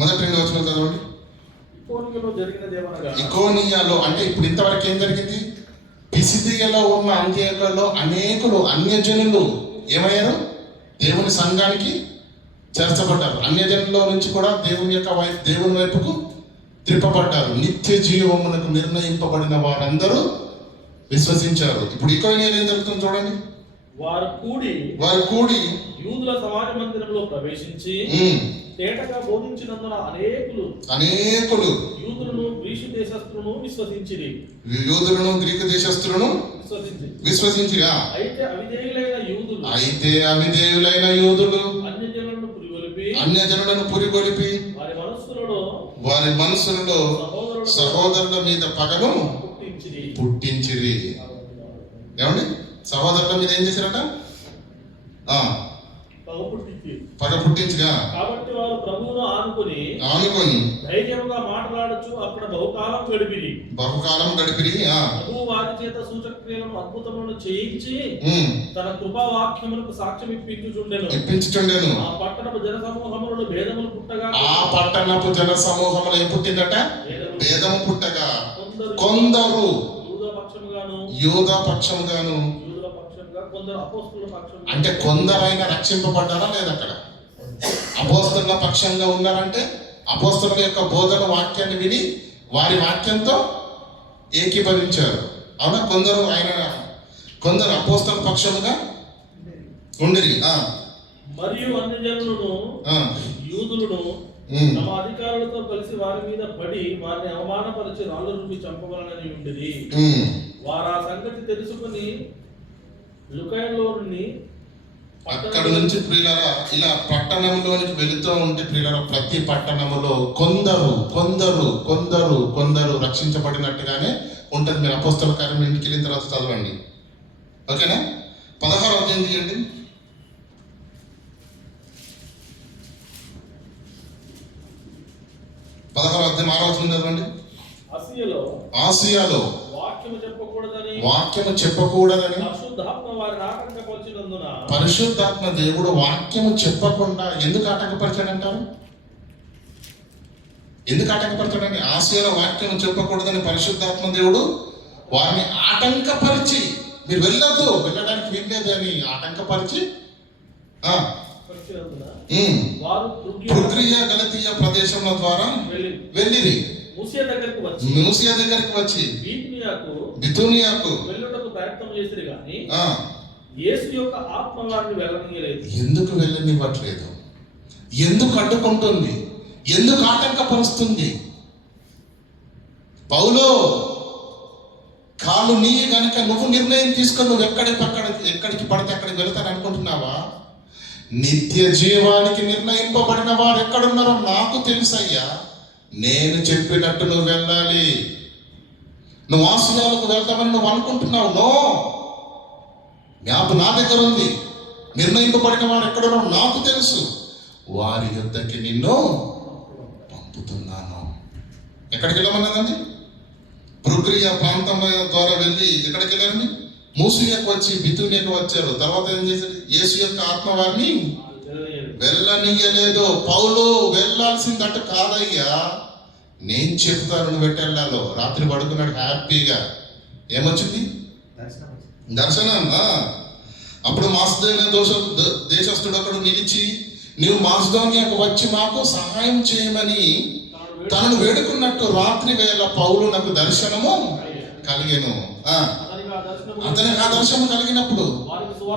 మొదటి 2 వచనాలు చదవండి. ఇకోనియాలో అంటే ఇప్పుడు ఇంతవరకు ఏం జరిగింది? పిసిదియలో ఉన్న అంత్యోక్యలో అనేకులు అన్యజనులు ఏమయ్యారు? దేవుని సంఘానికి చేర్చబడ్డారు. అన్యజనుల్లో నుంచి కూడా దేవుని వైపుకు త్రిప్పబడ్డారు. నిత్య జీవమునకు నిర్ణయింపబడిన వారందరూ విశ్వసించారు. ఇప్పుడు ఇకోనియాలో ఏం జరుగుతుంది చూడండి. వారు కూడి యూదుల సమాజ మందిరంలో ప్రవేశించి తేటగా బోధించినందున అనేకులు యూదులను గ్రీకు దేశస్థులను విశ్వసించిరి. అయితే అవిధేయులైన యూదులు అన్యజనులను పురిగొలిపి వారి మనస్సులలో సహోదరుల మీద పగను పుట్టించిరి. ఏమండి? సహోదరుల మీద ఏం చేశారట? పగ పుట్టించగా. కాబట్టి వారు ప్రభువును ఆనుకొని ధైర్యంగా మాట్లాడొచ్చు అక్కడ బహుకాలం గడిపిరి. ప్రభువు వారి చేత సూచక క్రియలను అద్భుతములను చేయించి తన కృపా వాక్యములకు సాక్ష్యం ఇప్పించుచుండెను. ఆ పట్టణపు జనసమూహములలో భేదములు పుట్టగా ఏం పుట్టిందట? భేదము పుట్టగా కొందరు యూదా పక్షముగాను అంటే కొందరైనా రక్షింపబడ్డారా లేదా? అక్కడ అపోస్తలుల పక్షంగా ఉన్నారంటే అపోస్తలుల యొక్క బోధన వాక్యాన్ని విని వారి వాక్యంతో ఏకీభవించారు. అవునా? కొందరు అపోస్తల పక్షముగా ఉండిరి. మరియు అన్యజనులను యూదులను తమ అధికారులతో కలిసి వారి మీద పడి వారిని అవమానపరిచి రాళ్ళు రుబ్బి చంపవలనని ఉండేది. వారు ఆ సంగతి తెలుసుకుని లుకైలోని అక్కడ నుంచి ప్రియులారా ఇలా పట్టణంలోనికి వెళుతూ ఉంటే ప్రియులారా ప్రతి పట్టణంలో కొందరు రక్షించబడినట్టుగానే ఉంటుంది. మీరు అపోస్తల కార్యం ఇంటికి వెళ్ళిన తర్వాత చదవండి. ఓకేనా? 16వ అధ్యాయం తీయండి. 16వ అధ్యాయం 6వ వచనం చదవండి. ఆసియాలో వాక్యము చెప్పకూడదని పరిశుద్ధాత్మ దేవుడు వాక్యము చెప్పకుండా ఎందుకు ఆటంకపరిచాడంటారు? ఎందుకు ఆటంకపరిచాడండి? ఆసియాలో వాక్యము చెప్పకూడదని పరిశుద్ధాత్మ దేవుడు వారిని ఆటంకపరిచి మీరు వెళ్ళడానికి వీల్లేదు అని ఆటంకపరిచి పృథ్వియా గలతీయ ప్రదేశముల ద్వారా వెళ్ళిరి. మూసియా దగ్గరికి వచ్చి బితూనియాకు వెళ్ళుటకు ప్రయత్నం చేసిరి గాని యేసు యొక్క ఆత్మ వారిని వెళ్ళనియలేదు. ఎందుకు వెళ్ళనివ్వట్లేదు? ఎందుకు అడ్డుకుంటుంది? ఎందుకు ఆటంకపరుస్తుంది? పౌలో కాలు నీ గనక నువ్వు నిర్ణయం తీసుకొని నువ్వు ఎక్కడికి పడితే అక్కడికి వెళ్తాను అనుకుంటున్నావా? నిత్య జీవానికి నిర్ణయింపబడిన వారు ఎక్కడున్నారో నాకు తెలుసయ్యా. నేను చెప్పినట్టు నువ్వు వెళ్ళాలి. నువ్వు ఆశయాలకు వెళ్తామని నువ్వు అనుకుంటున్నావు. నో, జ్ఞాపకం నా దగ్గర ఉంది. నిర్ణయింపబడిన వారు ఎక్కడున్నారో నాకు తెలుసు. వారి యొద్దకి నిన్ను పంపుతున్నాను. ఎక్కడికి వెళ్ళమన్నదండి? పృథ్వియా ప్రాంతం ద్వారా వెళ్ళి ఎక్కడికి వెళ్ళారండి? మూసియకు వచ్చి బితునియకు వచ్చారు. తర్వాత ఏం చేశారు? యేసు యొక్క ఆత్మ వారిని వెళ్ళనీయలేదు. పౌలు వెళ్ళాల్సిందంట కాదయ్యా, నేను చెప్తాను నువ్వు వెళ్ళాలో. రాత్రి పడుకున్నాడు హ్యాపీగా. ఏమొచ్చింది? దర్శనం. అప్పుడు మాసిదోనియా దేశస్థుడు అక్కడ నిలిచి, నీవు మాసిదోనియాకు వచ్చి మాకు సహాయం చేయమని తనను వేడుకున్నట్టు రాత్రి వేళ పౌలు నాకు దర్శనము కలిగెను. అతనికి ఆ దర్శనం కలిగినప్పుడు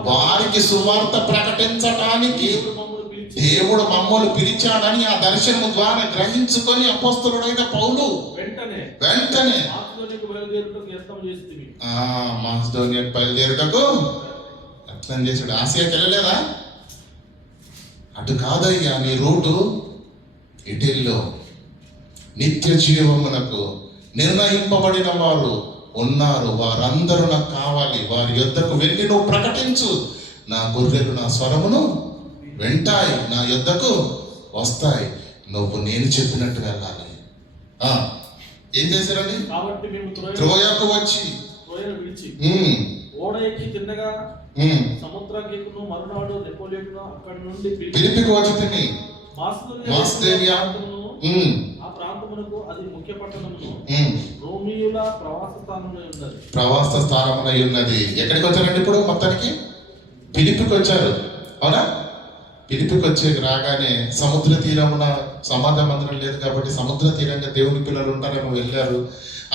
వారికి సువార్త ప్రకటించటానికి దేవుడు మమ్మల్ని పిలిచాడని ఆ దర్శనము ద్వారా గ్రహించుకొని అపోస్తలుడైన పౌలు వెంటనే మాసిదోనియాకు బయలుదేరుటకు యత్నం చేశాడు. ఆసియాకి వెళ్ళలేదా? అటు కాదయ్యా, నీ రూటు ఇటెల్లో నిత్య జీవమునకు నిర్ణయింపబడిన వారు ఉన్నారు, వారందరూ నాకు కావాలి. వారి యొద్దకు వెళ్ళి నువ్వు ప్రకటించు, నా గొర్రెలు నా స్వరమును వింటాయి, నా యొద్దకు వస్తాయి. నువ్వు నేను చెప్పినట్టు వెళ్ళాలి. ఏం చేశారని? త్రోయకు వచ్చి ఓడ ఎక్కి తిన్నగా సముద్రకేకును మరునాడు నెపోలియను అక్కడి నుండి ఫిలిప్పికి వచ్చి తిని మాసిదోనియా ఆ ప్రాంతమునకు అది ముఖ్య పట్టణమును రోమియుల ప్రవాస స్థానమునై ఉన్నది. ఎక్కడికి వచ్చారండి ఇప్పుడు? మొత్తానికి ఫిలిప్పికి వచ్చారు. అవునా? ఫిలిప్పికి వచ్చి రాగానే సముద్ర తీరమున సమాధ మందిరం లేదు కాబట్టి సముద్ర తీరంగా దేవుని పిల్లలు ఉంటారేమో వెళ్ళారు.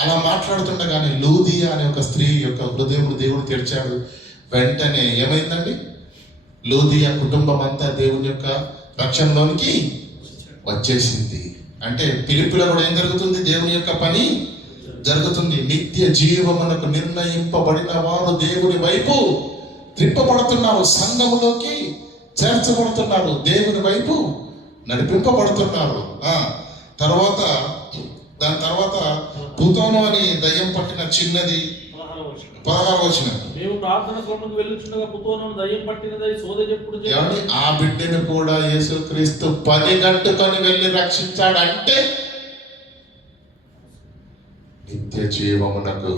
అలా మాట్లాడుతుండగానే లూదియా అనే ఒక స్త్రీ యొక్క హృదయమును దేవుడు తెరిచాడు. వెంటనే ఏమైందండి? లూదియా కుటుంబం అంతా దేవుని యొక్క రక్షణలోనికి వచ్చేసింది. అంటే ఫిలిప్పిలో కూడా ఏం జరుగుతుంది? దేవుని యొక్క పని జరుగుతుంది. నిత్య జీవమునకు నిర్ణయింపబడిన వారు దేవుని వైపు త్రిప్పబడుతున్నారు, సంఘములోకి చేర్చబడుతున్నారు, దేవుని వైపు నడిపింపబడుతున్నారు. దాని తర్వాత భూతోను అని దయ్యం పట్టిన చిన్నది 16వ వచనం. మేము ప్రార్థన కొరకు వెళ్ళుచుండగా భూతోను దయ్యం పట్టినదై సోదెప్పుడు ఏమండి? ఆ బిడ్డను కూడా యేసుక్రీస్తు పని గంటుకొని వెళ్ళి రక్షించాడంటే నిత్య జీవమునకు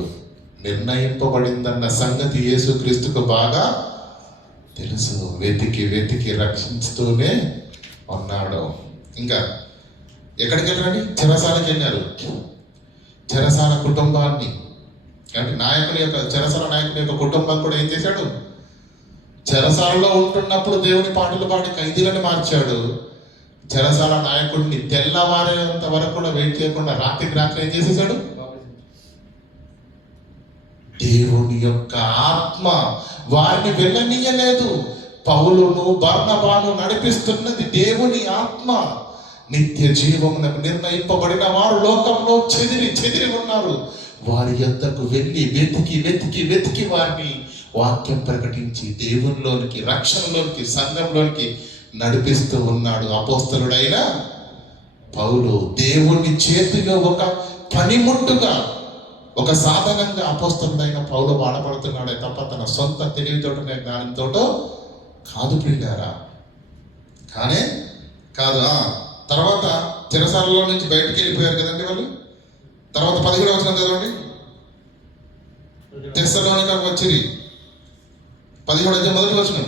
నిర్ణయింపబడిందన్న సంగతి యేసుక్రీస్తుకు బాగా తెలుసు. వెతికి వెతికి రక్షిస్తూనే ఉన్నాడు. ఇంకా ఎక్కడికి వెళ్ళారండి? చెరసాలకి వెళ్ళారు. చెరసాల కుటుంబాన్ని అంటే చెరసాల నాయకుని యొక్క కుటుంబం కూడా ఏం చేశాడు? చెరసాలలో ఉంటున్నప్పుడు దేవుని పాటలు పాడి ఖైదీలను మార్చాడు. చెరసాల నాయకుడిని తెల్లవారేంత వరకు కూడా వెయిట్ చేయకుండా రాత్రికి రాత్రి ఏం చేసేసాడు? దేవుని యొక్క ఆత్మ వారిని వెళ్ళనీయలేదు. పౌలును బర్నబాను నడిపిస్తున్నది దేవుని ఆత్మ. నిత్య జీవమునకు నిర్ణయింపబడిన వారు లోకంలో చెదిరి ఉన్నారు. వారి యొద్దకు వెళ్ళి వెతికి వెతికి వెతికి వారిని వాక్యం ప్రకటించి దేవునిలోనికి, రక్షణలోనికి, సంఘంలోనికి నడిపిస్తూ ఉన్నాడు అపోస్తలుడైన పౌలు. దేవుని చేతిలో ఒక పనిముట్టుగా, ఒక సాధనంగా అపోస్తలుడైన పౌలు వాడబడుతున్నాడే తప్ప తన సొంత తెలివితోటనే జ్ఞానంతోటో కాదు ప్రియులారా. కాదు. తర్వాత చెరసాలలో నుంచి బయటికి వెళ్ళిపోయారు కదండి వాళ్ళు. తర్వాత 17వ వచనం చదవండి. తెస్సలోనికకు వచ్చిరి 17వ మొదటి వచనం.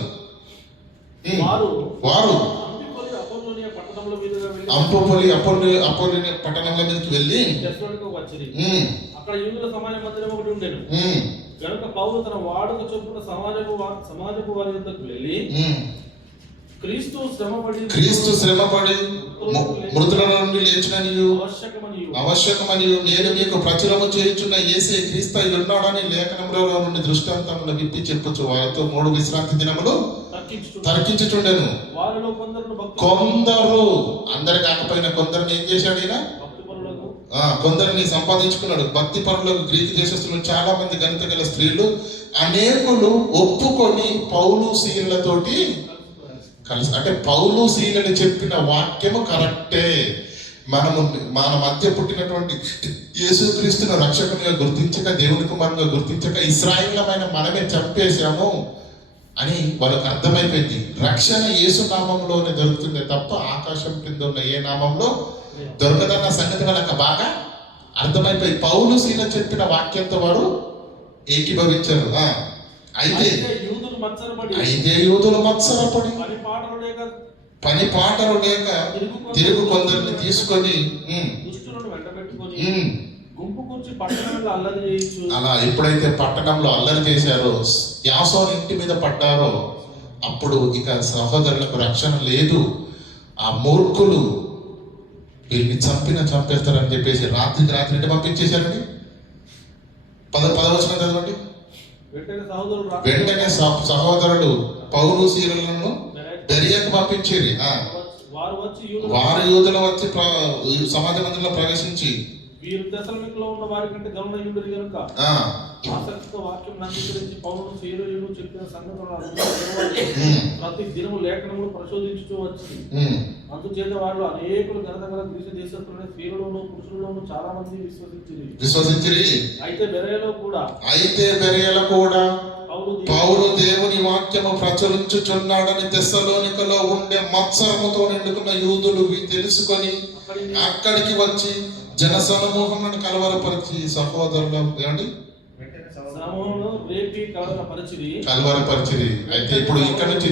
వారు అంపొలి అపోలోనియ పట్టణంలో మీదకి వెళ్ళి అక్కడ యూదుల సమాజ మందిరం ఒకటి ఉండేను. కనుక పౌలు తన వాడుక చొప్పున సమాజపు వారి వద్దకు వెళ్ళి క్రీస్తు శ్రమపడి మృతుల నుండి లేచిననియు అవశ్యకమనియు నేను మీకు ప్రచురము చేయుచున్న యేసే క్రీస్తు అయి ఉన్నాడని లేఖనంలో నుండి దృష్టాంతములు విప్పి చెప్పుచు వారితో 3 విశ్రాంతి దినములు తర్కించుచుండెను. కొందరు, అందరు కాకపోయినా కొందరిని ఏం చేశాడు ఈయన? కొందరిని సంపాదించుకున్నాడు. భక్తి పరులకు గ్రీకు దేశస్తులు చాలా మంది గణిత గల స్త్రీలు అనేకులు ఒప్పుకొని పౌలు సీలతోటి కలిసి, అంటే పౌలు సీలని చెప్పిన వాక్యము కరెక్టే, మన మధ్య పుట్టినటువంటి యేసుక్రీస్తును రక్షకునిగా గుర్తించక, దేవుని కుమారునిగా గుర్తించక ఇశ్రాయేలమైన మనమే చంపేశాము అని వాళ్ళకు అర్థమైపోయింది. రక్షణ యేసు నామంలోనే దొరుకుతుంది తప్ప ఆకాశం కింద ఉన్న ఏ నామంలో దొరకదన్న సంగతి వాళ్ళకి బాగా అర్థమైపోయి పౌలు సీల చెప్పిన వాక్యంతో వారు ఏకీభవించారు. అయితే యూదులు మత్సరపడి మత్సరపడి పని పాటలు లేక తిరుగు కొందరిని తీసుకొని దుష్టులను వెంటబెట్టుకొని గుంపు కూర్చి పట్టణంలో అల్లరి చేయొచ్చు. అలా ఎప్పుడైతే పట్టణంలో అల్లరి చేశారో, యాసోను ఇంటి మీద పడ్డారో, అప్పుడు ఇక సహోదరులకు రక్షణ లేదు. ఆ మూర్ఖులు వీరిని చంపేస్తారని చెప్పేసి రాత్రికి రాత్రి పంపించేశారండి. పదవచనం చదవండి. వెంటనే సహోదరులు పౌలు శీలను బెరియకు పంపించేది. వారు యూదులు వచ్చి సమాజ మందిరంలో ప్రవేశించి వీరు దశలమికలో ఉన్న వారి కంటే గమనయుండరు కనుక ఆసక్తితో వాక్యం అంగీకరించి పౌలును శీలును చెప్పిన సంగతులను ప్రతి దినము లేఖనములు పరిశోధించుతూ వచ్చింది. అందుచేత వారు అనేకులు ఘనతగల గ్రీసు దేశస్తులైన స్త్రీలలోను పురుషులలోను చాలా మంది విశ్వసించిరి. అయితే బెరయలో కూడా పౌలు దేవుని వాక్యము ప్రచురించుచున్నాడని తెస్సలోనికలో ఉండే మత్సరముతో నిండుకున్న యూదులు తెలుసుకొని అక్కడికి వచ్చి జన సమూహములను కలవరపరిచి సహోదరులు కలవరపరిచిరి. అయితే ఇప్పుడు ఇక్కడ నుంచి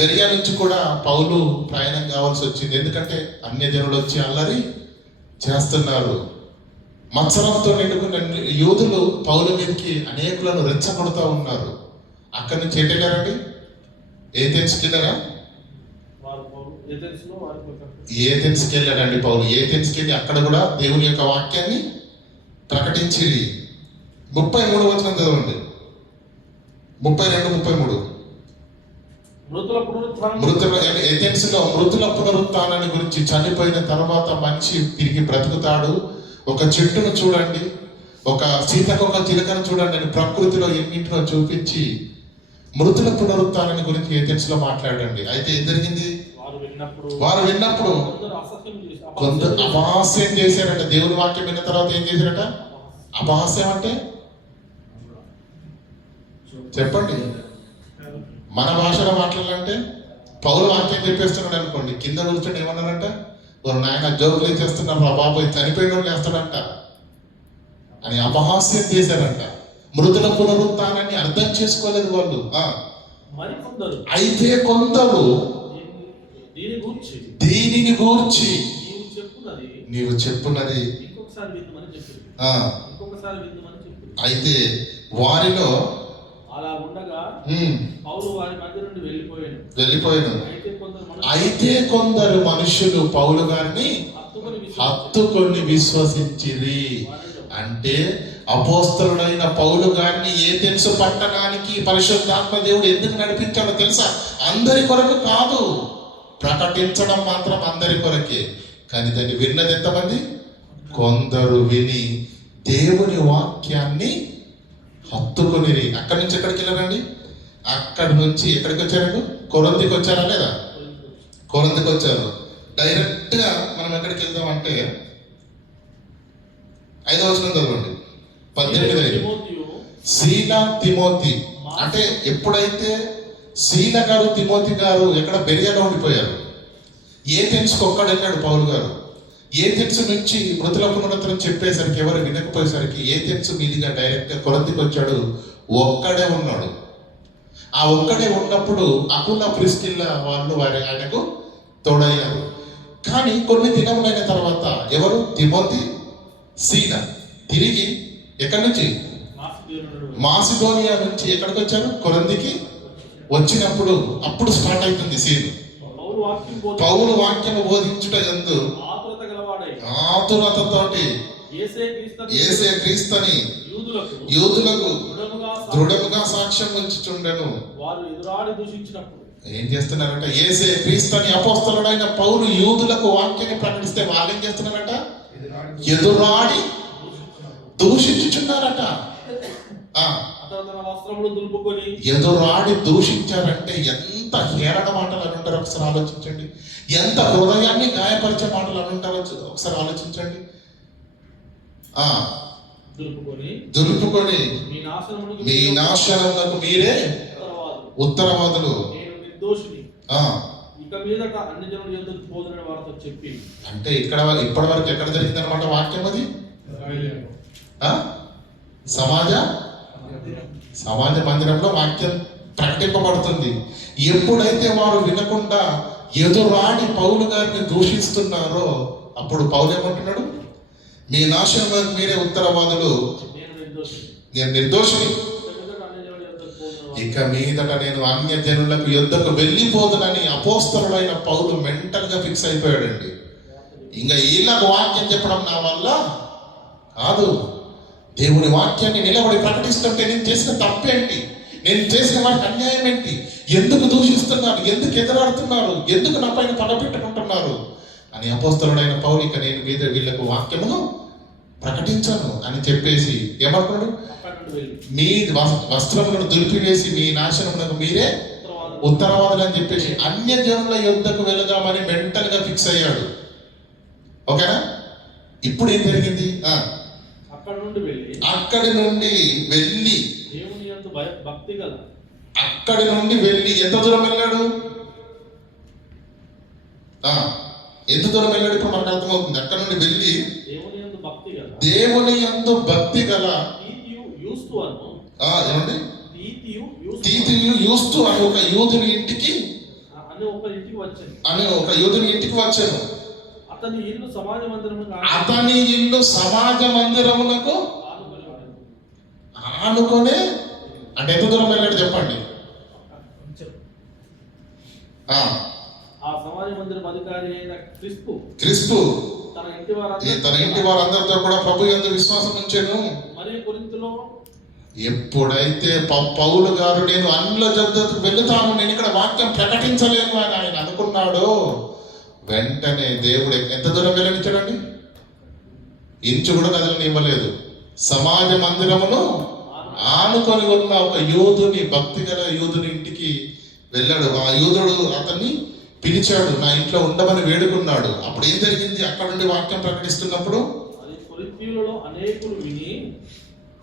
బెరియా నుంచి కూడా పౌలు ప్రయాణం కావాల్సి వచ్చింది. ఎందుకంటే అన్యజనులు వచ్చి అల్లరి చేస్తున్నారు. మత్సరంతో నిండుకున్న యూదులు పౌలు మీదకి అనేకులను రెచ్చగొడుతూ ఉన్నారు. అక్కడి నుంచి ఎటు వెళ్ళారండి? ఏథెన్స్కి వెళ్ళారా? ఏథెన్స్కి వెళ్ళాడండి పౌలు. ఏథెన్స్కి వెళ్ళి అక్కడ కూడా దేవుని యొక్క వాక్యాన్ని ప్రకటించి 33 వచనం చదవండి. 32-33. ఏథెన్స్ లో మృతుల పునరుత్థానాన్ని గురించి, చనిపోయిన తర్వాత మనిషి తిరిగి బ్రతుకుతాడు. ఒక చెట్టును చూడండి, ఒక సీతకొక చిలకను చూడండి అని ప్రకృతిలో ఎన్నింటినో చూపించి మృతుల పునరుత్థానాన్ని గురించి ఏథెన్స్ లో మాట్లాడండి. అయితే ఏం జరిగింది? వారు విన్నప్పుడు కొందరు అపహాస్యం చేశారట. దేవుని వాక్యం విన్న తర్వాత ఏం చేశారట? అపహాస్యం అంటే చెప్పండి. మన భాషలో మాట్లాడాలంటే పౌరు వాక్యం చెప్పేస్తున్నాడు అనుకోండి, కింద కూర్చొని ఏమన్నారంట? నాయన జోకులు చేస్తున్నారు, రా బాబు చనిపోయిన వాళ్ళు వేస్తాడంట అని అపహాస్యం చేశారంట. మృతుల పునరుత్థానాన్ని అర్థం చేసుకోలేదు వాళ్ళు. అయితే కొందరు దీనిని గూర్చి నీవు చెప్పున్నది అయితే వారిలో అలా ఉండగా పౌలు వారి మధ్య నుండి వెళ్ళిపోయాను. అయితే కొందరు మనుషులు పౌలు గారిని హత్తుకొని విశ్వసించిరి. అంటే అపోస్తలుడైన పౌలు గారిని ఏథెన్స్ పట్టణానికి పరిశుద్ధాత్మ దేవుడు ఎందుకు నడిపించాడో తెలుసా? అందరి కొరకు కాదు, ప్రకటించడం మాత్రం అందరి కొరకే. కానీ దాన్ని విన్నది ఎంతమంది? కొందరు విని దేవుని వాక్యాన్ని హత్తుకొని అక్కడి నుంచి ఎక్కడికి వెళ్ళారండి? అక్కడి నుంచి ఎక్కడికి వచ్చారండి? కొరింథీకి వచ్చారా లేదా? కొరింథీకి వచ్చారు. డైరెక్ట్ గా మనం ఎక్కడికి వెళ్దాం అంటే 5వ వచనం చదవండి. 18. సీల తిమోతి. అంటే ఎప్పుడైతే సీల గారు తిమోతి గారు ఎక్కడ బెరియలో ఉండిపోయారు, ఏథెన్స్కి ఒక్కడు వెళ్ళాడు పౌలు గారు. ఏథెన్స్ నుంచి మృతుల పునరుత్థానం చెప్పేసరికి ఎవరు వినకపోయేసరికి ఏథెన్స్ మీదుగా డైరెక్ట్గా కొరింథీకి వచ్చాడు. ఒక్కడే ఉన్నాడు. ఆ ఒక్కడే ఉన్నప్పుడు అకుల ప్రిస్కిల్ల వాళ్ళు ఆయనకు తోడయ్యారు. కానీ కొన్ని దినములైన తర్వాత ఎవరు? తిమోతి, సీల తిరిగి ఎక్కడి నుంచి? మాసిదోనియా నుంచి ఎక్కడికి వచ్చారు? కొరింథీకి వచ్చినప్పుడు అప్పుడు స్టార్ట్ అవుతుంది సీన్. పౌలు వాక్యము బోధించుట యందు ఆతురతతోటి యేసే క్రీస్తుని యూదులకు దృఢముగా సాక్ష్యం ఉంచుచుండెను. ఏం చేస్తున్నారంట? యేసే క్రీస్తుని అపోస్తలుడైన పౌలు యూదులకు వాక్యాన్ని ప్రకటిస్తే వాళ్ళు ఏం చేస్తున్నారట? ఎదురాడి దూషించుచున్నారట. ఎదురాడి దూషించారంటే ఎంత హేళన మాటలు అని ఉంటారు ఒకసారి ఆలోచించండి. ఎంత హృదయాన్ని గాయపరిచే మాటలు అని ఉంటారో ఒకసారి ఆలోచించండి. దులుపుకొని మీ నాశనములకు మీరే ఉత్తరవాదులు. అంటే ఇక్కడ ఇప్పటి వరకు ఎక్కడ జరిగింది అనమాట వాక్యం? అది సమాజ సమాజ మందిరంలో వాక్యం ప్రకటింపబడుతుంది. ఎప్పుడైతే వారు వినకుండా ఎదురాడి పౌలు గారిని దూషిస్తున్నారో అప్పుడు పౌలు ఏమంటున్నాడు? మీ నాశనం మీరే ఉత్తరవాదులు, నేను నిర్దోషిని. ఇక మీదట నేను అన్య జనులకు యుద్ధకు వెళ్ళిపోదునని అపోస్తలుడైన పౌలు మెంటల్ గా ఫిక్స్ అయిపోయాడండి. ఇంకా వీళ్ళకు వాక్యం చెప్పడం నా వల్ల కాదు. దేవుని వాక్యాన్ని నిలబడి ప్రకటిస్తుంటే నేను చేసిన తప్పేంటి, నేను చేసిన వారికి అన్యాయం ఏంటి, ఎందుకు దూషిస్తున్నారు, ఎందుకు ఎదురాడుతున్నారు, ఎందుకు నా పైన పగపెట్టుకుంటున్నారు అని అపోస్తలుడైన పౌలు ఇక నేను మీద వీళ్ళకు వాక్యమును ప్రకటించను అని చెప్పేసి ఏమంటున్నాడు? మీ వస్త్రములను దులిపివేసి మీ నాశనములకు మీరే ఉత్తరవాదులు అని చెప్పేసి అన్య జనుల యుద్ధకు వెళదామని మెంటల్ గా ఫిక్స్ అయ్యాడు. ఓకేనా? ఇప్పుడు ఏం జరిగింది? అక్కడి నుండి వెళ్ళి అక్కడి నుండి వెళ్ళి ఎంత దూరం వెళ్ళాడు? ఎంత దూరం వెళ్ళాడు ఇప్పుడు మనకు అర్థమవుతుంది. అక్కడ నుండి వెళ్ళి దేవుని యందు భక్తి గల ఏమండి తీతియు యూస్తు అని ఒక యూదుని ఇంటికి వచ్చాను. అతని ఇల్లు సమాజ మందిరమునకు ఆనుకొనే. అంటే ఎంత దూరం వెళ్ళాడు చెప్పండి? క్రిస్పు తన ఇంటి వారందరితో కూడా ప్రభు యందు విశ్వాసం ఉంచాను. ఎప్పుడైతే పౌలు గారు నేను అన్యుల జద్దకు వెళుతాను, నేను ఇక్కడ వాక్యం ప్రకటించలేను అని ఆయన అనుకున్నాడు, వెంటనే దేవుడు ఎంత దూరం వెళ్ళనిచ్చాడండి? ఇంచు కూడా కదలనివ్వలేదు. సమాజ మందిరమును ఆనుకొని ఉన్న ఒక యూదుని, భక్తి గల యూదుని ఇంటికి వెళ్ళాడు. ఆ యూదుడు అతన్ని పిలిచాడు, నా ఇంట్లో ఉండమని వేడుకున్నాడు. అప్పుడు ఏం జరిగింది? అక్కడ నుండి వాక్యం ప్రకటిస్తున్నప్పుడు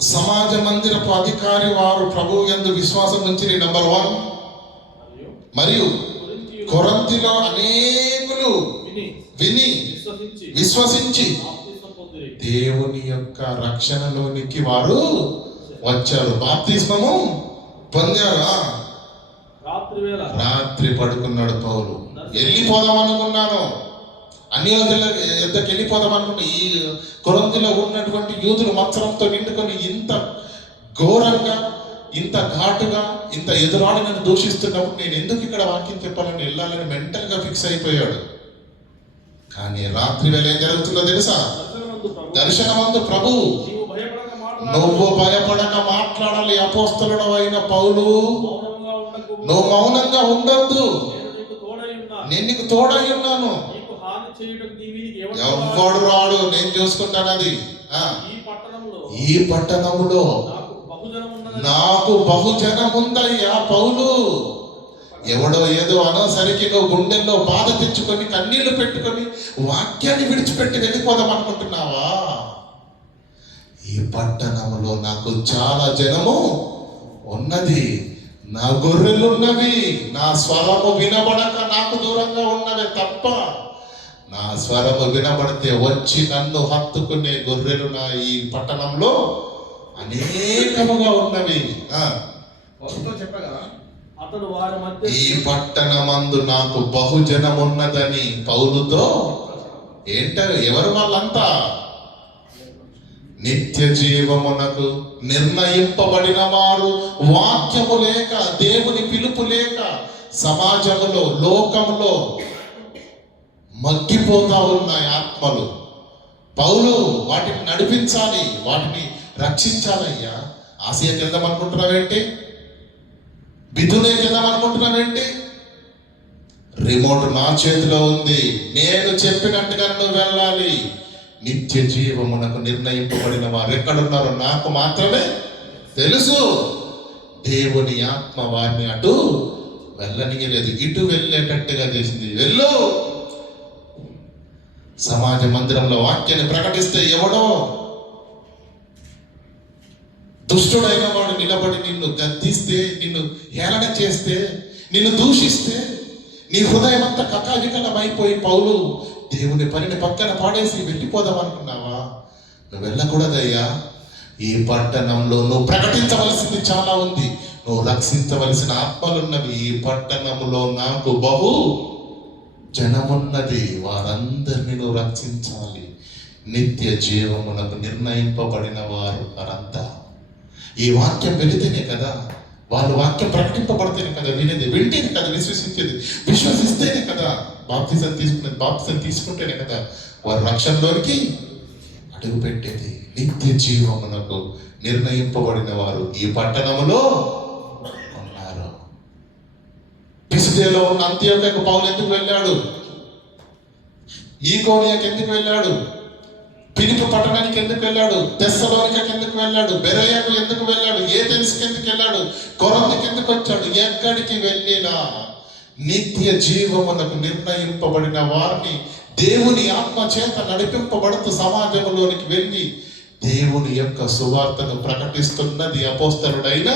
సమాజ మందిరపు అధికారి వారు ప్రభు యందు విశ్వాసం ఉంచి నంబర్ 1. మరియు కొరింథీలో అనేకులు విని విశ్వసించి దేవుని యొక్క రక్షణలోనికి వారు వచ్చారు, బాప్తిస్మము పొందారు. రాత్రి పడుకున్నాడు పౌలు. వెళ్ళిపోదాం అనుకున్నాను, అన్యుల యుద్ధకి వెళ్ళిపోదాం అనుకున్నా. ఈ కొరింథీలో ఉన్నటువంటి యూదులు మత్సరంతో నిండుకొని ఇంత ఘోరంగా, ఇంత ఘాటుగా, ఇంత ఎదురాడి నన్ను దూషిస్తున్నప్పుడు నేను ఎందుకు ఇక్కడ వాక్యం చెప్పాలని వెళ్ళాలని మెంటల్ గా ఫిక్స్ అయిపోయాడు. కానీ రాత్రి వేళ ఏం జరుగుతుందో తెలుసా? దర్శనమందు ప్రభు నువ్వు భయపడక మాట్లాడాలి. అపోస్తలుడు అయిన పౌలు, నువ్వు మౌనంగా ఉండొద్దు, నేను నీకు తోడై ఉన్నాను, ఎవ్వడు రాడు, నేను చూసుకుంటాను. అది ఈ పట్టణంలో నాకు బహుజనం ఉందయ్యా. పౌలు ఎవడో ఏదో అనోసరికి నువ్వు గుండెల్లో బాధ తెచ్చుకొని కన్నీళ్లు పెట్టుకొని వాక్యాన్ని విడిచిపెట్టి వెళ్ళిపోదాం అనుకుంటున్నావా? ఈ పట్టణంలో నాకు చాలా జనము ఉన్నది, నా గొర్రెలున్నవి, నా స్వరము వినబడక నాకు దూరంగా ఉన్నవే తప్ప నా స్వరము వినబడితే వచ్చి నన్ను హత్తుకునే గొర్రెలు నా ఈ పట్టణంలో అనేకముగా ఉన్నవి. ఈ పట్టణమందు నాకు బహుజనమున్నదని పౌలుతో ఎవరు వాళ్ళంతా? నిత్య జీవమునకు నిర్ణయింపబడిన వారు, వాక్యము లేక, దేవుని పిలుపు లేక సమాజములో, లోకములో మగ్గిపోతా ఉన్నాయి ఆత్మలు. పౌలు వాటిని నడిపించాలి, వాటిని రక్షించాలయ్యా. ఆసియాకి వెళ్దాం అనుకుంటున్నావేంటి? బిదునేకి వెళ్దాం అనుకుంటున్నావేంటి? రిమోట్ నా చేతిలో ఉంది, నేను చెప్పినట్టుగా నువ్వు వెళ్ళాలి. నిత్య జీవమునకు నిర్ణయింపబడిన వారు ఎక్కడున్నారో నాకు మాత్రమే తెలుసు. దేవుని ఆత్మ వారిని అటు వెళ్ళనియలేదు, ఇటు వెళ్ళేటట్టుగా చేసింది. వెళ్ళు. సమాజ మందిరంలో వాక్యాన్ని ప్రకటిస్తే ఎవడో దుష్టుడైన వాడు నిలబడి నిన్ను గద్దిస్తే, నిన్ను హేళన చేస్తే, నిన్ను దూషిస్తే నీ హృదయం అంతా కకావికలమైపోయి పౌలు దేవుని పనిని పక్కన పాడేసి వెళ్ళిపోదాం అనుకున్నావా? నువ్వు వెళ్ళకూడదయ్యా. ఈ పట్టణంలో నువ్వు ప్రకటించవలసింది చాలా ఉంది. నువ్వు రక్షించవలసిన ఆత్మలున్నవి. ఈ పట్టణంలో నాకు బహు జనమున్నది, వారందరినీ నువ్వు రక్షించాలి. నిత్య జీవమునకు నిర్ణయింపబడిన వారు వారంతా. ఈ వాక్యం వెళితేనే కదా, వాళ్ళు వాక్యం ప్రకటింపబడితేనే కదా వినేది, వింటేనే కదా విశ్వసించేది, విశ్వసిస్తేనే కదా బాప్తిజం తీసుకునేది, బాప్తిజం తీసుకుంటేనే కదా వారు రక్షణలోనికి అడుగు పెట్టేది. నిత్య జీవమునకు నిర్ణయింపబడిన వారు ఈ పట్టణములో ఉన్నారు. పిసిదేలో ఉన్న అంత్యోక్యకు పౌలు ఎందుకు వెళ్ళాడు? ఈకోనియాకి ఎందుకు వెళ్ళాడు? ఫిలిప్పి పట్టణానికి ఎందుకు వెళ్ళాడు? తెస్సలోనికకి ఎందుకు వెళ్ళాడు? బెరోయాకు ఎందుకు వెళ్ళాడు? ఏథెన్స్కి ఎందుకు వెళ్ళాడు? కొరింథీకి ఎందుకు వచ్చాడు? ఎక్కడికి వెళ్ళినా నిత్య జీవమునకు నిర్ణయింపబడిన వారిని దేవుని ఆత్మ చేత నడిపింపబడుతూ సమాజంలోనికి వెళ్ళి దేవుని యొక్క సువార్తను ప్రకటిస్తున్నది అపోస్తలుడైన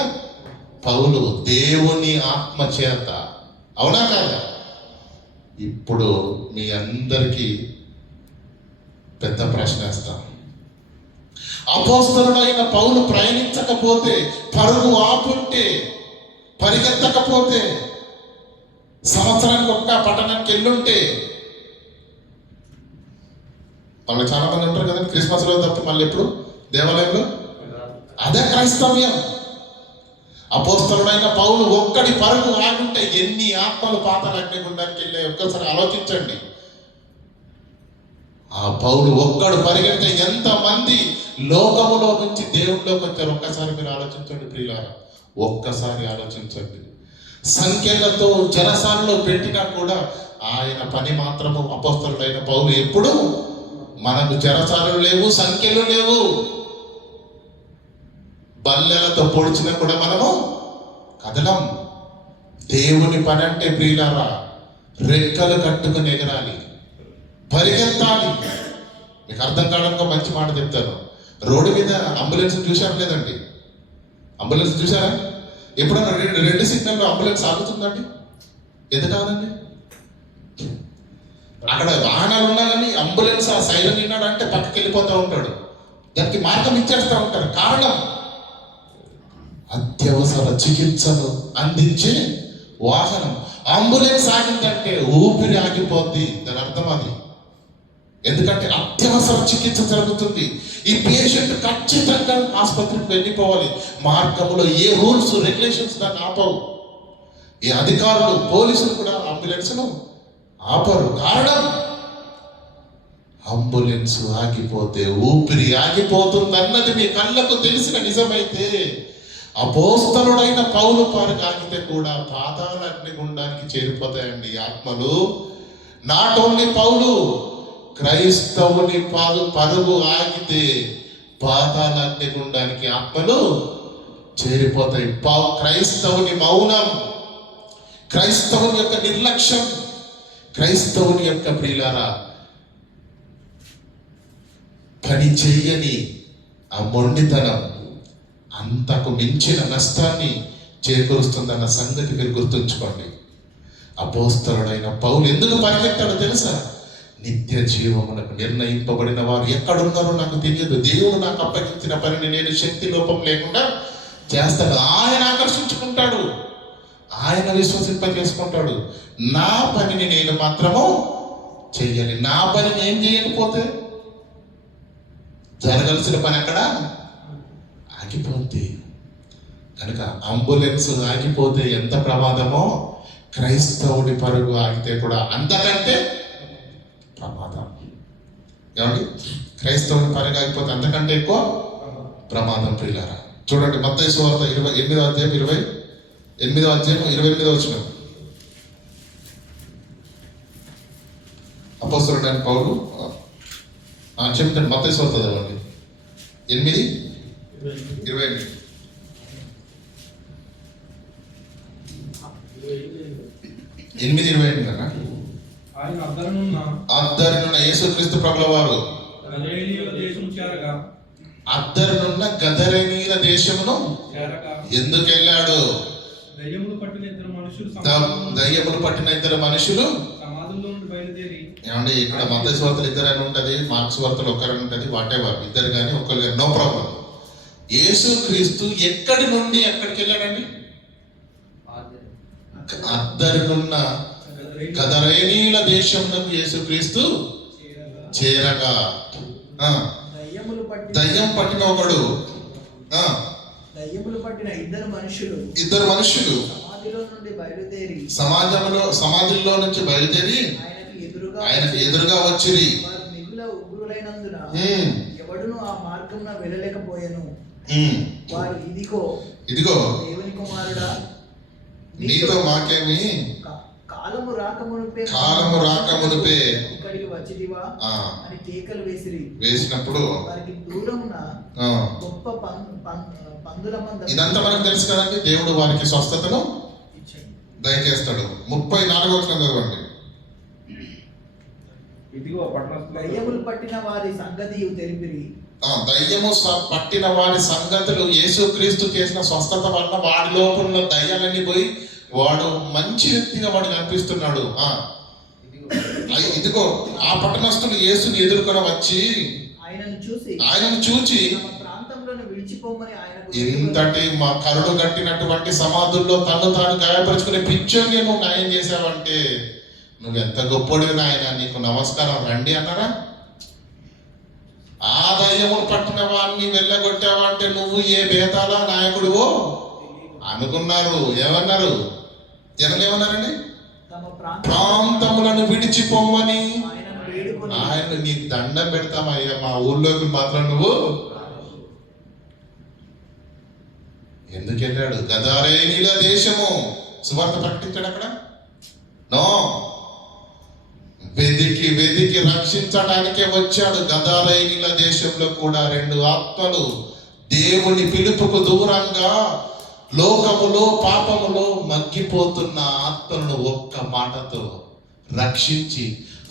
పౌలు, దేవుని ఆత్మ చేత. అవునా కాదా? ఇప్పుడు మీ అందరికీ పెద్ద ప్రశ్న వేస్తాం. అపోస్తలుడైన పౌలు ప్రయాణించకపోతే, పరుగు ఆపుంటే, పరిగెత్తకపోతే, సంవత్సరానికి ఒక్క పట్టణానికి వెళ్ళుంటే, వాళ్ళు చాలా మంది ఉంటారు కదండి క్రిస్మస్ లో తప్ప మళ్ళీ ఎప్పుడు దేవాలయంలో. అదే క్రైస్తవ్యం. అపోస్తలుడైన పౌలు ఒక్కడి పరుగు ఆగుంటే ఎన్ని ఆత్మలు పాతాళ అగ్నిగుండానికి వెళ్ళాయి ఒక్కసారి ఆలోచించండి. ఆ పౌలు ఒక్కడు పరిగెడితే ఎంతమంది లోకములో నుంచి దేవుళ్ళలోకి వచ్చారు ఒక్కసారి మీరు ఆలోచించండి ప్రియులారా, ఒక్కసారి ఆలోచించండి. సంఖ్యలతో చెరసాలలో పెట్టినా కూడా ఆయన పని మాత్రము అపోస్తలుడైన పౌలు ఎప్పుడు, మనకు చెరసాలు లేవు, సంఖ్యలు లేవు, బల్లెలతో పొడిచినా కూడా మనము కదలం. దేవుని పని అంటే ప్రియులారా రెక్కలు కట్టుకుని ఎగరాలి, పరిగెత్తాలి. మీకు అర్థం కావడానికి మంచి మాట చెప్తాను. రోడ్డు మీద అంబులెన్స్ చూశారు లేదండి? అంబులెన్స్ చూసారా? ఎప్పుడన్నా రెడ్ సిగ్నల్లో అంబులెన్స్ ఆగుతుందండి? ఎందుకు కాదండి? అక్కడ వాహనాలు ఉన్నా కానీ అంబులెన్స్ ఆ సైరన్ విన్నాడంటే పక్కకి వెళ్ళిపోతూ ఉంటాడు, దానికి మార్గం ఇచ్చేస్తూ ఉంటారు. కారణం అత్యవసర చికిత్సను అందించే వాహనం. అంబులెన్స్ ఆగిందంటే ఊపిరి ఆగిపోద్ది, దాని అర్థం అది. ఎందుకంటే అత్యవసర చికిత్స జరుగుతుంది. ఈ పేషెంట్ ఖచ్చితంగా ఆసుపత్రికి వెళ్ళిపోవాలి. మార్గంలో ఏ రూల్స్ రెగ్యులేషన్స్ దాన్ని ఆపవు. ఈ అధికారులు పోలీసులు కూడా అంబులెన్స్ను ఆపరు. కారణం అంబులెన్స్ ఆగిపోతే ఊపిరి ఆగిపోతుంది అన్నది మీ కళ్ళకు తెలిసిన నిజమైతే, అపోస్తలుడైన పౌలు పారుగా ఆగితే కూడా పాతాళ అగ్నిగుండానికి చేరిపోతాయండి ఆత్మలు. నాట్ ఓన్లీ పౌలు, క్రైస్తవుని పరుగు ఆగితే పాతాళ అగ్నిగుండానికి ఆత్మలు చేరిపోతాయి. క్రైస్తవుని మౌనం, క్రైస్తవుని యొక్క నిర్లక్ష్యం, క్రైస్తవుని యొక్క ప్రియులారా పని చెయ్యని ఆ మొండితనం అంతకు మించిన నష్టాన్ని చేకూరుస్తుందన్న సంగతి మీరు గుర్తుంచుకోండి. అపోస్తలుడైన పౌలు ఎందుకు పరిగెత్తాడో తెలుసా? నిత్య జీవమునకు నిర్ణయింపబడిన వారు ఎక్కడున్నారో నాకు తెలియదు, దేవుడు నాకు అప్పగించిన పనిని నేను శక్తి లోపం లేకుండా చేస్తాను. ఆయన ఆకర్షించుకుంటాడు, ఆయన విశ్వసింపజేసుకుంటాడు. నా పనిని నేను మాత్రము చెయ్యాలి. నా పనిని ఏం చేయకపోతే జరగాల్సిన పని అక్కడ ఆగిపోద్ది. కనుక అంబులెన్స్ ఆగిపోతే ఎంత ప్రమాదమో, క్రైస్తవుడి పరుగు ఆగితే కూడా అంతకంటే ప్రమాదం. ఏమండి? క్రైస్తవుని పరుగు ఆగిపోతే అంతకంటే ఎక్కువ ప్రమాదం ప్రియులారా. చూడండి మత్తయి సువార్త 28వ అధ్యాయం 28వ వచనం. అపోస్తలుడైన పౌలు చెప్తాడు, మత్తయి సువార్త చదవండి 8:28. 8:28 కన్నా ఆయన అద్దరునున్న యేసుక్రీస్తు ప్రభుల వారు అద్దరునున్న గదరేనీల దేశమును ఎందుకు వెళ్ళాడు? దయ్యములు పట్టిన ఇద్దరు మనుషులు సమాధుల్లో నుండి బయలుదేరి. ఏమండి ఇక్కడ మత్తయి సువార్తలు 2 అని ఉంటది, మార్క్స్ వార్తలు 1 అని ఉంటది, వాటెవర్ ఇద్దరు కానీ ఒకరు కానీ నో ప్రాబ్లం. యేసుక్రీస్తు ఎక్కడి నుండి ఎక్కడికి వెళ్ళాడండి? అద్దరినున్న గదరేనీల దేశంలో యేసుక్రీస్తు చేరగా దయ్యం పట్టిన ఒకడు దయ్యములు పట్టిన ఇద్దరు మనుషులు సమాధిలో నుంచి బయలుదేరి ఆయనకు ఎదురుగా వచ్చిరి. ఉగ్రులైనందున ఎవడును ఆ మార్గమున వెళ్ళలేకపోయాను. వారు ఇదిగో దేవుని కుమారుడా, నీతో మాకేమి కాలము రాకమునుపే ఇక్కడికి వచ్చిదివా అని కేకలు వేసినప్పుడు వారికి దూరమున గొప్ప పందుల మంద. ఇదంతా మనకు తెలుసు కదండి. దేవుడు వారికి స్వస్థతను దయచేస్తాడు. 34వ వచనం చదవండి. దయ్యములు పట్టిన వారి సంగతి తెలిపిరి. దయ్యము పట్టిన వారి సంగతులు యేసుక్రీస్తు చేసిన స్వస్థత వల్ల వాడి లోపల దయ్యాలన్నీ పోయి వాడు మంచి వ్యక్తిగా వాడు కనిపిస్తున్నాడు. ఇదిగో ఆ పట్టణస్థులు యేసుని ఎదుర్కొని వచ్చి ఆయనను చూచి ఇంతటి మా కరుడు కట్టినటువంటి సమాధుల్లో తను తాను గాయపరుచుకునే పిచ్చోని నువ్వు న్యాయం చేసావంటే నువ్వెంత గొప్పడివి నాయన, నీకు నమస్కారం రండి అన్నారా? ఆ దయ్యములు పట్టిన వాడిని వెళ్ళగొట్టావంటే నువ్వు ఏ బేతాల నాయకుడివో అనుకున్నారు. ఏమన్నారు జనం? ఏమన్నారండి? ప్రాంతములను విడిచిపోమని ఆయన నీకు దండం పెడతామయ్యా, మా ఊళ్ళోకి మాత్రం నువ్వు ఎందుకు వెళ్ళాడు? గదరేనీల దేశము సువార్త ప్రకటించాడు అక్కడ. నో, వెదికి రక్షించడానికే వచ్చాడు. గదరేనీల దేశంలో కూడా 2 ఆత్మలు దేవుని పిలుపుకు దూరంగా లోకములో పాపములో మగ్గిపోతున్న ఆత్మలను ఒక్క మాటతో రక్షించి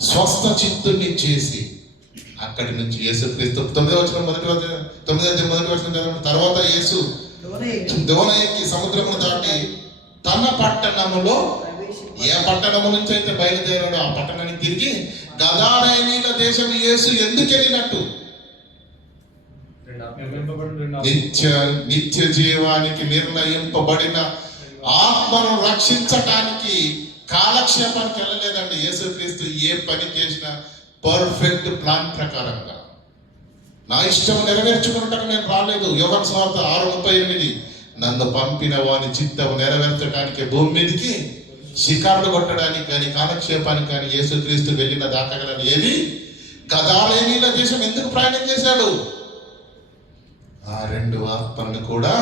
స్వస్థ చిత్తుని చేసి అక్కడి నుంచి యేసుక్రీస్తు 9వ వచనం మొదటి వచనం తర్వాత యేసు దోణ ఎక్కి సముద్రమును దాటి తన పట్టణములో, ఏ పట్టణము నుంచి అయితే బయలుదేరాడో ఆ పట్టణానికి తిరిగి గదరేనీల దేశం యేసు ఎందుకు వెళ్ళినట్టు? నిత్య జీవానికి నిర్ణయింపబడిన ఆత్మను రక్షించటానికి కాలక్షేపానికి వెళ్ళలేదండి. యేసుక్రీస్తు ఏ పని చేసినా పర్ఫెక్ట్ ప్లాన్ ప్రకారంగా, నా ఇష్టం నెరవేర్చుకున్నట్టు నేను రాలేదు. యోహాను సువార్త 6:38 నన్ను పంపిన వాని చిత్తం నెరవేర్చడానికి భూమి మీదకి షికారులు కొట్టడానికి కానీ కాలక్షేపానికి కానీ యేసుక్రీస్తు వెళ్ళిన దాఖలను ఏది? గదరేనీల దేశం ఎందుకు ప్రయాణం చేశాడు? ఆ 2 ఆత్మలను కూడా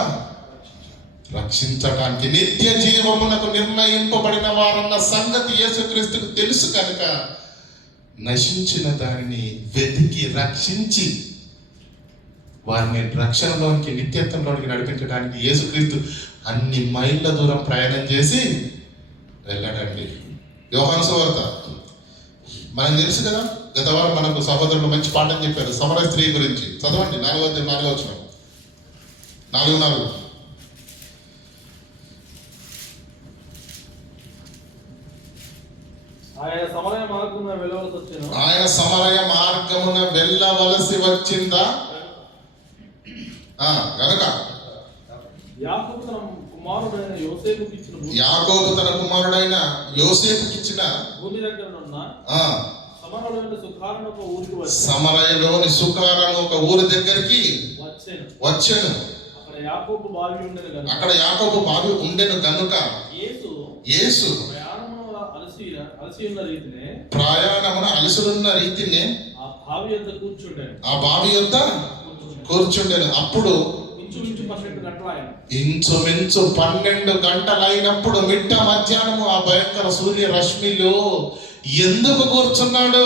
రక్షించడానికి, నిత్య జీవమునకు నిర్ణయింపబడిన వారన్న సంగతి యేసుక్రీస్తుకు తెలుసు కనుక నశించిన దానిని వెతికి రక్షించి వారిని రక్షణలోనికి నిత్యత్వంలోనికి నడిపించడానికి యేసుక్రీస్తు అన్ని మైళ్ళ దూరం ప్రయాణం చేసి వెళ్ళాడండి. యోహాను సువార్త మనకు తెలుసు కదా. గత వారం మనకు సహోదరులు మంచి పాఠం చెప్పారు సమరయ స్త్రీ గురించి. చదవండి 4వ వచనం 4:4. ఆయన సమరయ మార్గమున వెళ్ళవలసి వచ్చిందా గనుక యాకోబు తన కుమారుడైన యోసేపుకి ఇచ్చిన భూమి దగ్గర ఉన్న సమరయలోని సుకారను ఒక ఊరి దగ్గరికి వచ్చాను. అక్కడ యాకోబు బావి ఉండెను గనుక యేసు ప్రయాణమున అలసియున్న రీతినే ఆ బావి యొద్ద కూర్చుండెను. అప్పుడు ఇంచుమించు 12 గంటలైనప్పుడు మిట్ట మధ్యాహ్నము ఆ భయంకర సూర్య రశ్మిలో ఎందుకు కూర్చున్నాడు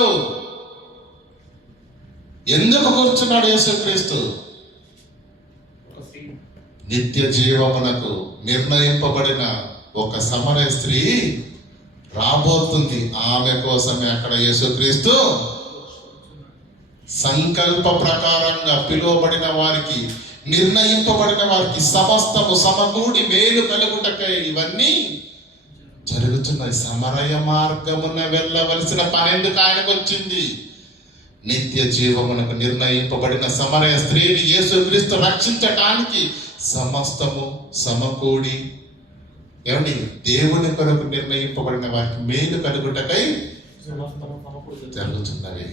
యేసుక్రీస్తు? నిత్య జీవమునకు నిర్ణయింపబడిన ఒక సమరయ స్త్రీ రాబోతుంది. ఆమె కోసమే అక్కడ యేసుక్రీస్తు సంకల్ప ప్రకారంగా పిలువబడిన వారికి, నిర్ణయింపబడిన వారికి సమస్తము సమకూడి మేలు కలుగుటకై ఇవన్నీ జరుగుతున్నాయి. సమరయ మార్గమున వెళ్ళవలసిన పని ఎందుకు ఆయనకు వచ్చింది? నిత్య జీవమునకు నిర్ణయింపబడిన సమరయ స్త్రీని యేసుక్రీస్తు రక్షించటానికి సమస్తము సమకూడి ఏమండి దేవుని కొరకు నిర్ణయింపబడిన వారికి మేలు కలుగుటకై సమస్తము సమకూడి జరుగుతున్నవి.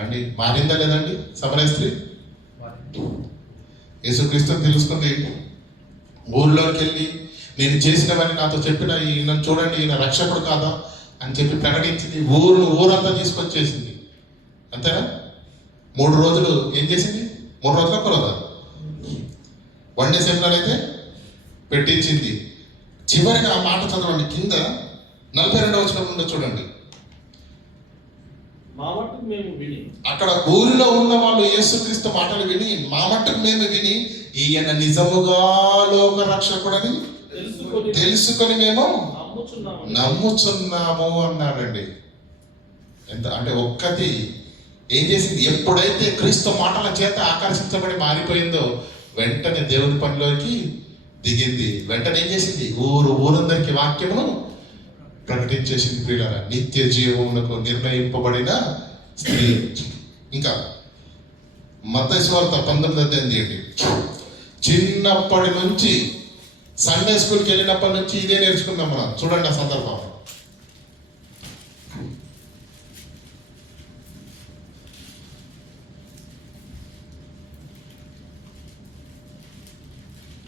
అండి మారిందా లేదండి సమరయ స్త్రీ? యేసుక్రీస్తుని తెలుసుకుంది, ఊర్లోకి వెళ్ళి నేను చేసినవని నాతో చెప్పిన ఈయన చూడండి, ఈయన రక్షకుడు కాదా అని చెప్పి ప్రకటించింది. ఊరంతా తీసుకొచ్చేసింది. అంతేనా? 3 రోజులు ఏం చేసింది? 3 రోజుల కొలదా 1 డే సెమినార్ అయితే పెట్టించింది. చివరిగా ఆ మాట చదవండి, కింద 42వ వచనం నుండి చూడండి. మా మట్టుకు మేము విని, అక్కడ ఊరిలో ఉన్న వాళ్ళు యేసుక్రీస్తు మాటలు విని, మా మట్టుకు మేము విని ఈయన నిజముగా లోక రక్షకుడని తెలుసుకొని మేము నమ్ముచున్నాము అన్నాడండి. ఎంత అంటే ఒక్కటి ఏం చేసింది? ఎప్పుడైతే క్రీస్తు మాటల చేత ఆకర్షించబడి మారిపోయిందో వెంటనే దేవుని పనిలోకి దిగింది. వెంటనే ఏం చేసింది? ఊరందరికీ వాక్యమును ప్రకటించేసింది. ప్రియులారా, నిత్య జీవమునకు నిర్ణయింపబడిన స్త్రీ. ఇంకా మత్తయి సువార్త 19వ అధ్యాయం తీయండి. చిన్నప్పటి నుంచి సండే స్కూల్కి వెళ్ళినప్పటి నుంచి ఇదే నేర్చుకున్నాం మనం. చూడండి ఆ సందర్భం.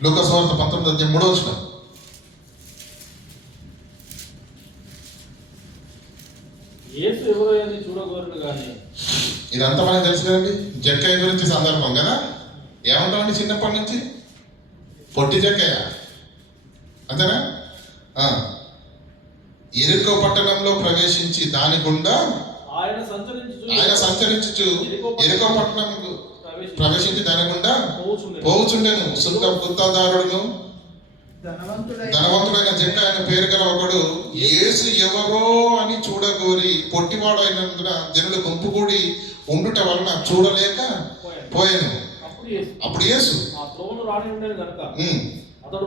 లూకా సువార్త 19వ అధ్యాయం 3వ వచనం. యేసు ఎవరో అని చూడగోరుడు గాని. ఇదంతా మనకు తెలుసు కదండి, జక్కయ్య గురించి సందర్భం కదా. ఏమంటామండి చిన్నప్పటి నుంచి? పొట్టి జక్కయ్య, అంతేనా? ఎరికో పట్టణంలో ప్రవేశించి దాని గుండా ఆయన సంచరించుచు ఎరికో పట్టణంకు ప్రవేశించి దాని గుండా పోవుచుండెను. సుంక గుత్తదారుడును ధనవంతుడైన జక్కయ్య పేరు గల ఒకడు యేసు ఎవరో అని చూడగోరి పొట్టివాడు అయినందున జనులు గుంపు కూడి ఉండుట వలన చూడలేక పోయాను. అప్పుడు యేసు అతడు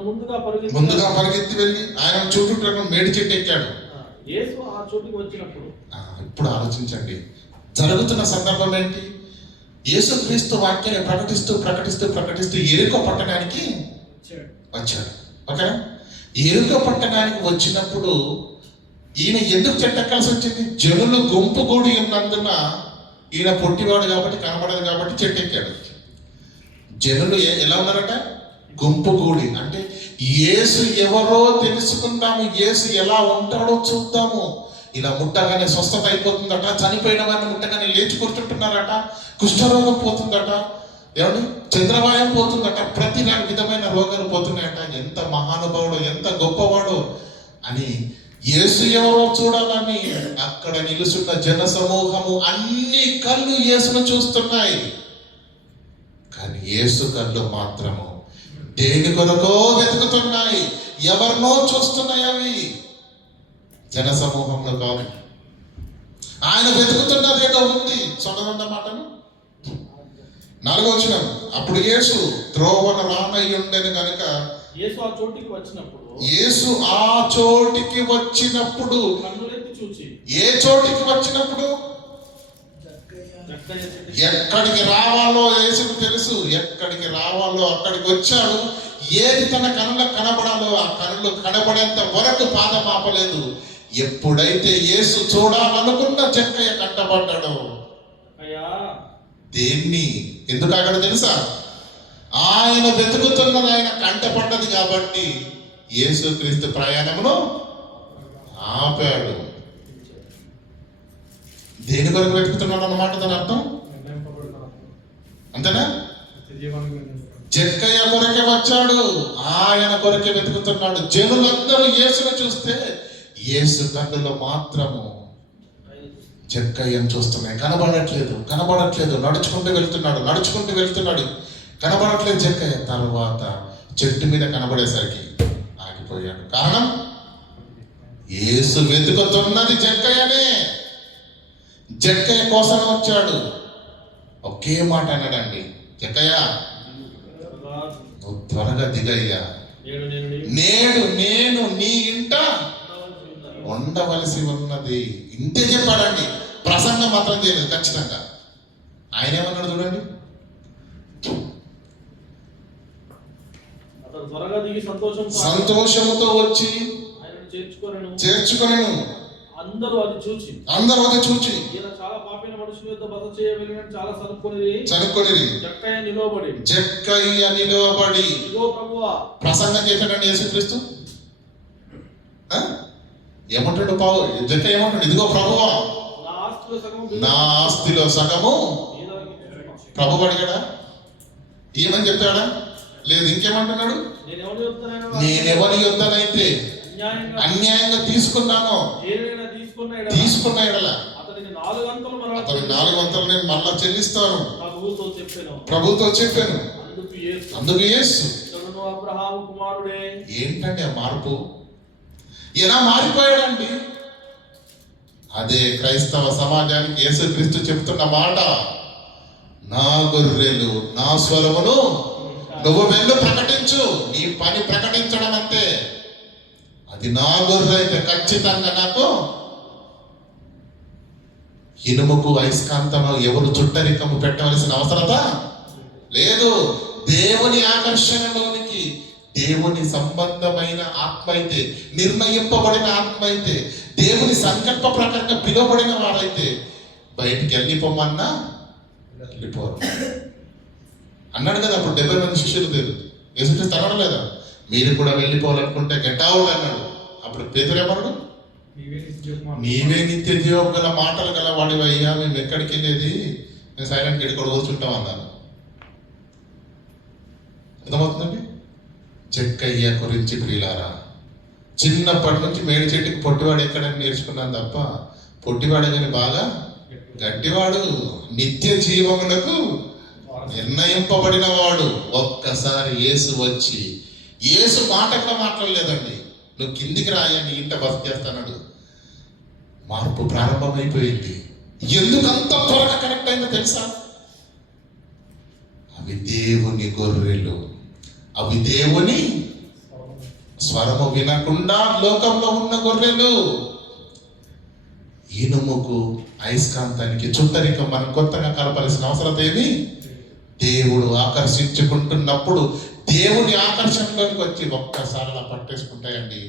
ముందుగా పరిగెత్తి వెళ్ళి ఆయన చుట్టూ మేడి చెట్టు ఎక్కాడు. యేసు ఆ చోటుకి వచ్చినప్పుడు ఇప్పుడు ఆలోచించండి, జరుగుతున్న సందర్భం ఏంటి? యేసుక్రీస్తు వాక్యాన్ని ప్రకటిస్తూ ప్రకటిస్తూ ప్రకటిస్తూ ఎరికో పట్టణానికి వచ్చాడు. ఓకేనా? ఎరుక పట్టణానికి వచ్చినప్పుడు ఈయన ఎందుకు చెట్టెక్కాల్సి వచ్చింది? జనులు గుంపు కూడి ఉన్నందున, ఈయన పొట్టివాడు కాబట్టి కనబడదు కాబట్టి చెట్టెక్కాడు. జనులు ఎలా ఉన్నారట? గుంపు కూడి. అంటే యేసు ఎవరో తెలుసుకుందాము, యేసు ఎలా ఉంటాడో చూద్దాము. ఇలా ముట్టగానే స్వస్థత అయిపోతుందట, చనిపోయిన వారిని ముట్టగానే లేచి కూర్చుంటున్నారట, కుష్ఠరోగం పోతుందట, ఏమండి చంద్రవాయం పోతుందట, ప్రతి విధమైన రోగాలు పోతున్నాయట. ఎంత మహానుభావుడు, ఎంత గొప్పవాడు అని యేసు ఎవరో చూడాలని అక్కడ నిలుచున్న జన సమూహము అన్ని కళ్ళు యేసును చూస్తున్నాయి. కానీ యేసు కళ్ళు మాత్రము దేని కొరకో వెతుకుతున్నాయి, ఎవరినో చూస్తున్నాయి. అవి జన సమూహంలో కాదు. ఆయన వెతుకుతున్నది ఏదో ఉంది. చదవండి మాటను. 4వ వచనం. అప్పుడు యేసు త్రోవన రానయ్యుండెను గనుక యేసు ఆ చోటికి వచ్చినప్పుడు కన్నులెత్తి చూచి. ఏ చోటికి వచ్చినప్పుడు? ఎక్కడికి రావాలో యేసుకు తెలుసు. ఎక్కడికి రావాలో అక్కడికి వచ్చాడు. ఏది తన కనులకు కనబడాలో ఆ కనులు కనబడేంత వరకు పాదం ఆపలేదు. ఎప్పుడైతే యేసు చూడాలనుకున్న జక్కయ్య కంటపడ్డాడు. దేన్ని ఎందుకు అక్కడ తెలుసా? ఆయన వెతుకుతున్నది ఆయన కంటపడ్డది కాబట్టి యేసుక్రీస్తు ప్రయాణమును ఆపాడు. దేని కొరకు వెతుకుతున్నాడు అన్నమాట దాని అర్థం. అంతేనా? జక్కయ్య కొరకే వచ్చాడు, ఆయన కొరకే వెతుకుతున్నాడు. జనులందరూ యేసును చూస్తే యేసు కన్నులు మాత్రము జక్కయ్యను చూస్తున్నాయి. కనబడట్లేదు. నడుచుకుంటూ వెళ్తున్నాడు, కనబడట్లేదు జక్కయ్య. తర్వాత చెట్టు మీద కనబడేసరికి ఆగిపోయాడు. కారణం యేసు వెతుకుతున్నది జక్కయ్యనే. జక్కయ్య కోసం వచ్చాడు. ఒకే మాట అన్నాడండి, జక్కయ్య నువ్వు త్వరగా దిగయ్యా, నేడు నేను నీ ఇంట ఉండవలసి ఉన్నది. ఇంతే చెప్పాడండి. ప్రసంగం మాత్రం చేయలేదు ఖచ్చితంగా. ఆయన ఏమన్నాడు చూడండి, అతను త్వరగా దిగి సంతోషంతో వచ్చి ఆయనను చేర్చుకొనెను. అందరూ అది చూచి ఈయన చాలా పాపైన మనుషుల యొద్ద బస చేయవలెనని చాలా సనుక్కొనిరి. జక్కయ్య నిలవబడి ఇదిగో ప్రభువా ప్రసంగం చేశాడండి యేసుక్రీస్తు. ఏమంటాడు జక్కయ్య ఏమంటాడు, ఇదిగో ప్రభువా నా ఆస్తిలో సగము ప్రభు అడిగాడా? ఏమని చెప్పాడా? లేదు, ఇంకేమంటున్నాడు, నేనెవరి యొద్దనైతే అన్యాయంగా తీసుకున్నానో తీసుకున్న ఎడల అతని 4 వంతులు నేను మళ్ళా చెల్లిస్తాను ప్రభుతో చెప్పాను. అందుకు యేసు ఏంటండి ఆ మార్పు? ఎలా మారిపోయాడండి? అదే క్రైస్తవ సమాజానికి యేసుక్రీస్తు చెప్తున్న మాట, నా గొర్రెలు నా స్వరమును నువ్వు వెళ్ళు ప్రకటించు. నీ పని ప్రకటించడం అంతే. అది నా గొర్రె అయితే ఖచ్చితంగా నాకు ఇనుముకు అయస్కాంతంలో ఎవరు చుట్టరికము పెట్టవలసిన అవసరత లేదు. దేవుని ఆకర్షణలోనికి, దేవుని సంబంధమైన ఆత్మ అయితే, నిర్ణయింపబడిన ఆత్మ అయితే, దేవుని సంకల్ప ప్రకారంగా పిలువబడిన వారైతే బయటికి వెళ్ళిపోమన్నా వెళ్ళిపోరు అన్నాడు కదా. అప్పుడు 70 మంది శిష్యులు యేసుక్రీస్తు అన్నాడు లేదా, మీరు కూడా వెళ్ళిపోవాలనుకుంటే గెట్ అవుట్ అన్నాడు. అప్పుడు పేతురు ఏమన్నాడు, నీవే నిత్య జీవం గల మాటలు గల వాడివయ్యా, మేము ఎక్కడికి వెళ్ళేది, మేము సైలెంట్ ఎక్కడ కూర్చుంటాం అన్నాను. అర్థమవుతుందండి? జక్కయ్య గురించి ప్రియులారా, చిన్నప్పటి నుంచి మేడి చెట్టుకి పొట్టివాడు ఎక్కడని నేర్చుకున్నాను తప్ప, పొట్టివాడు కానీ బాగా గట్టివాడు, నిత్య జీవమునకు నిర్ణయింపబడిన వాడు. ఒక్కసారి యేసు వచ్చి, యేసు మాట కూడా మాట్లాడలేదండి, నువ్వు కిందికి రాయ నీ ఇంట బస చేస్తానడు. మార్పు ప్రారంభమైపోయింది. ఎందుకు అంత త్వరగా కనెక్ట్ అయిందో తెలుసా? అవి దేవుని గొర్రెలు, అవి దేవుని స్వరము వినకుండా లోకంలో ఉన్న గొర్రెలు. ఇనుముకు అయస్కాంతానికి చుట్టరికం మనం కొత్తగా కలపాల్సిన అవసరం ఏమి? దేవుడు ఆకర్షించుకుంటున్నప్పుడు దేవుని ఆకర్షణలోకి వచ్చి ఒక్కసారి అలా పట్టేసుకుంటాయండి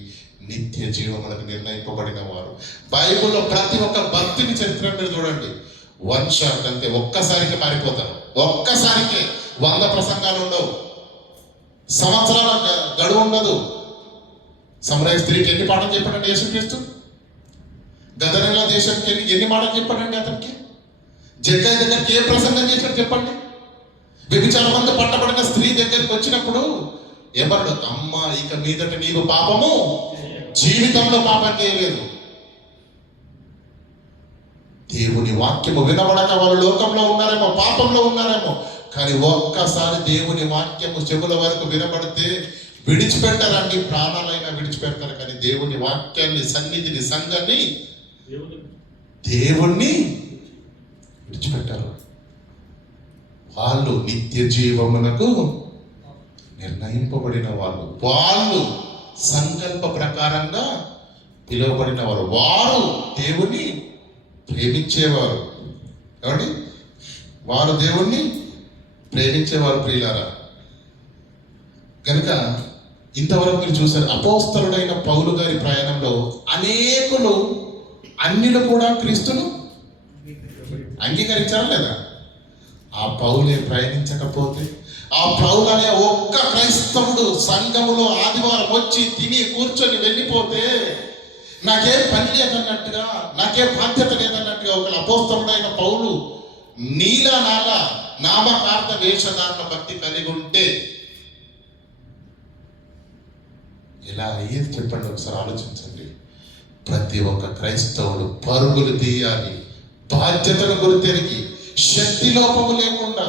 నిత్య జీవములకు నిర్ణయింపబడిన వారు. బైబిల్లో ప్రతి ఒక్క భక్తుని చరిత్ర మీరు చూడండి, 1 షాట్ అంతే, ఒక్కసారికి మారిపోతారు. ఒక్కసారికే 100 ప్రసంగాలు ఉండవు, సంవత్సరాల గడువు ఉండదు. సమరయ స్త్రీకి ఎన్ని పాఠం చెప్పాడండి యేసుక్రీస్తు? గదరేలా దేశానికి ఎన్ని మాటలు చెప్పాడండి అతనికి? జక్కయ్య దగ్గరికి ఏ ప్రసంగం చేశాడు చెప్పండి? వ్యభిచారమందు పట్టబడిన స్త్రీ దగ్గరికి వచ్చినప్పుడు ఎవరు, అమ్మ ఇక మీదట నీవు పాపము జీవితంలో పాపం చేయలేదు. దేవుని వాక్యము వినబడక వాళ్ళు లోకంలో ఉన్నారేమో, పాపంలో ఉన్నారేమో, కానీ ఒక్కసారి దేవుని వాక్యము చెవుల వరకు వినబడితే విడిచిపెట్టారండి, ప్రాణాలైనా విడిచిపెడతారు. కానీ దేవుని వాక్యాన్ని, సన్నిధిని, సంఘాన్ని, దేవుణ్ణి విడిచిపెట్టారు. వాళ్ళు నిత్య జీవమునకు నిర్ణయింపబడిన వాళ్ళు, వాళ్ళు సంకల్ప ప్రకారంగా పిలువబడిన వారు, వారు దేవుణ్ణి ప్రేమించేవారు. ఏమండి? వారు దేవుణ్ణి ప్రేమించేవారు ప్రియులారా. కనుక ఇంతవరకు మీరు చూసారు, అపోస్తలుడైన పౌలు గారి ప్రయాణంలో అనేకులు, అన్యులు కూడా క్రీస్తును అంగీకరించారా లేదా? ఆ పౌలే ప్రయాణించకపోతే, ఆ పౌలు అనే ఒక్క క్రైస్తవుడు సంఘములో ఆదివారం వచ్చి తిని కూర్చొని వెళ్ళిపోతే, నాకేం పని లేదన్నట్టుగా, నాకేం బాధ్యత లేదన్నట్టుగా ఒక అపోస్తలుడైన పౌలు నీలా నాలా నామకార్థ వేషధారణ భక్తి కలిగి ఉంటే ఎలా అయ్యేది చెప్పండి? ఒకసారి ఆలోచించండి. ప్రతి ఒక్క క్రైస్తవుడు పరుగులు తీయాలి, బాధ్యతను గుర్తెరిగి, శక్తి లోపము లేకుండా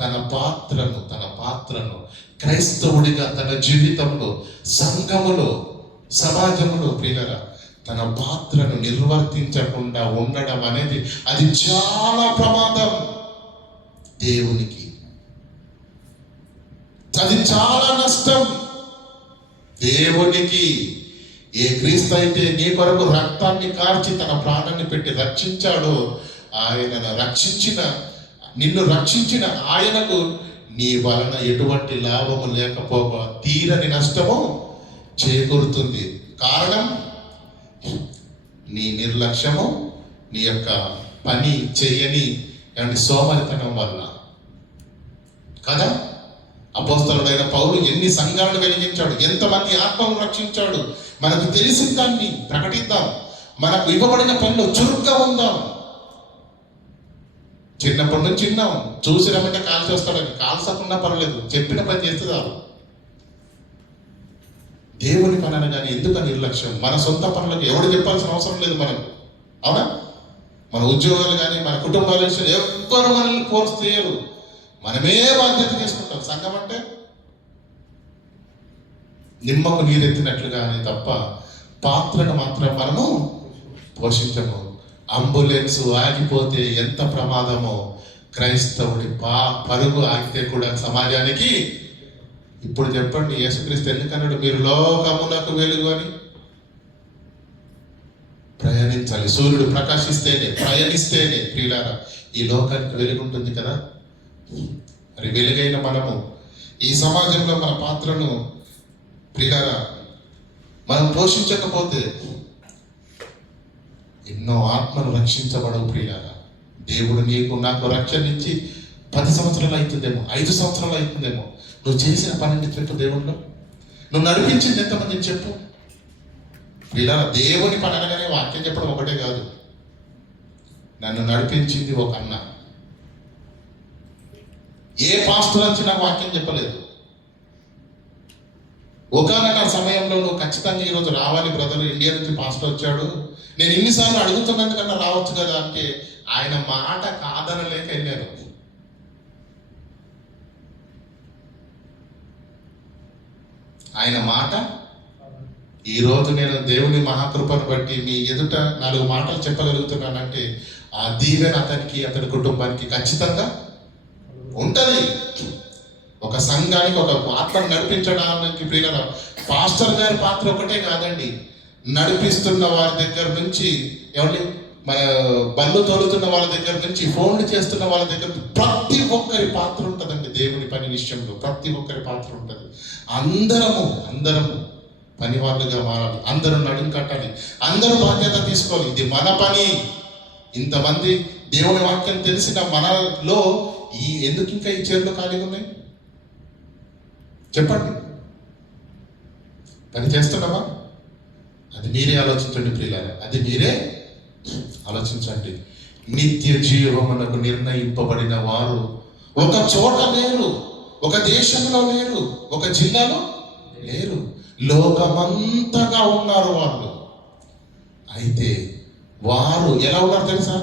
తన పాత్రను క్రైస్తవుడిగా తన జీవితంలో, సంఘములో, సమాజంలో ప్రియులారా తన పాత్రను నిర్వర్తించకుండా ఉండడం అనేది అది చాలా ప్రమాదం. దేవునికి అది చాలా నష్టం. దేవునికి ఏ క్రీస్తు అయితే నీ కొరకు రక్తాన్ని కార్చి తన ప్రాణాన్ని పెట్టి రక్షించాడో నిన్ను రక్షించిన ఆయనకు నీ వలన ఎటువంటి లాభము లేకపోగా తీరని నష్టము చేకూరుతుంది. కారణం నీ నిర్లక్ష్యము, నీ యొక్క పని చేయని సోమరితనం వల్ల కదా. అపోస్తలుడైన పౌలు ఎన్ని సంఘాలను వెలిగించాడు, ఎంతమంది ఆత్మను రక్షించాడు. మనకు తెలిసిన దాన్ని ప్రకటిద్దాం, మనకు ఇవ్వబడిన పనిలో చురుగ్గా ఉందాం. చిన్నప్పటి నుంచి చిన్నాం, చూసినామంటే కాల్చి వస్తాడని, కాల్చకుండా పర్లేదు, చెప్పిన పని చేస్తుందారు. దేవుని పని అనగానే ఎందుకు నిర్లక్ష్యం? మన సొంత పనులకు ఎవడు చెప్పాల్సిన అవసరం లేదు మనకు, అవునా? మన ఉద్యోగాలు కానీ మన కుటుంబాల విషయాలు ఎవ్వరు మనల్ని ఫోర్స్ చేయరు, మనమే బాధ్యత తీసుకుంటాం. సంఘం అంటే నిమ్మకు నీరెత్తినట్లుగానే తప్ప పాత్రను మాత్రం మనము పోషించము. అంబులెన్స్ ఆగిపోతే ఎంత ప్రమాదమో, క్రైస్తవుడి పరుగు ఆగితే కూడా సమాజానికి. ఇప్పుడు చెప్పండి, యేసుక్రీస్తు ఎందుకన్నాడు మీరు లోకమునకు వెలుగు అని? ప్రయాణించాలి, సూర్యుడు ప్రకాశిస్తేనే, ప్రయాణిస్తేనే ప్రియులారా ఈ లోకానికి వెలుగుంటుంది కదా. మరి వెలుగైన మనము ఈ సమాజంలో మన పాత్రను ప్రియులారా మనం పోషించకపోతే ఎన్నో ఆత్మలు రక్షించబడవు ప్రియులారా. దేవుడు నీకు నాకు రక్షణ ఇచ్చి 10 సంవత్సరాలు అవుతుందేమో, 5 సంవత్సరాలు అవుతుందేమో. నువ్వు చేసిన పనిని చెప్పు దేవుళ్ళు, నువ్వు నడిపించింది ఎంతమందిని చెప్పు ప్రియులారా. దేవుని పని అనగానే వాక్యం చెప్పడం ఒకటే కాదు. నన్ను నడిపించింది ఒక అన్న, ఏ పాస్టర్ నుంచి నాకు వాక్యం చెప్పలేదు. ఒకనొక సమయంలో నువ్వు ఖచ్చితంగా ఈరోజు రావాలి బ్రదర్, ఇండియా నుంచి పాస్టర్ వచ్చాడు, నేను ఇన్నిసార్లు అడుగుతున్నందుకన్నా రావచ్చు కదా అంటే ఆయన మాట కాదనలేక వెళ్ళాను. ఆయన మాట ఈరోజు నేను దేవుని మహాకృపను బట్టి మీ ఎదుట 4 మాటలు చెప్పగలుగుతున్నానంటే ఆ దీవెన అతనికి, అతని కుటుంబానికి ఖచ్చితంగా ఉంటది. ఒక సంఘానికి ఒక పాత్రను నడిపించడానికి ప్రియుల పాస్టర్ గారి పాత్ర ఒకటే కాదండి, నడిపిస్తున్న వారి దగ్గర నుంచి ఏమండి, మన బళ్ళు తోలుతున్న వాళ్ళ దగ్గర నుంచి ఫోన్లు చేస్తున్న వాళ్ళ దగ్గర ప్రతి ఒక్కరి పాత్ర ఉంటుందండి. దేవుని పని విషయంలో ప్రతి ఒక్కరి పాత్ర ఉంటుంది. అందరము పని వాళ్ళుగా మారాలి, అందరూ నడుం కట్టాలి, అందరూ బాధ్యత తీసుకోవాలి. ఇది మన పని. ఇంతమంది దేవుని వాక్యం తెలిసిన మనలో ఎందుకు ఇంకా ఈ చీరలు ఖాళీగా ఉన్నాయి చెప్పండి? పని చేస్తున్నామా? అది మీరే ఆలోచించండి ప్రియులారా, అది మీరే ఆలోచించండి. నిత్య జీవమునకు నిర్ణయింపబడిన వారు ఒక చోట లేరు, ఒక దేశంలో లేరు, ఒక జిల్లాలో లేరు, లోకమంతగా ఉన్నారు వాళ్ళు. అయితే వారు ఎలా ఉన్నారు తెలుసా?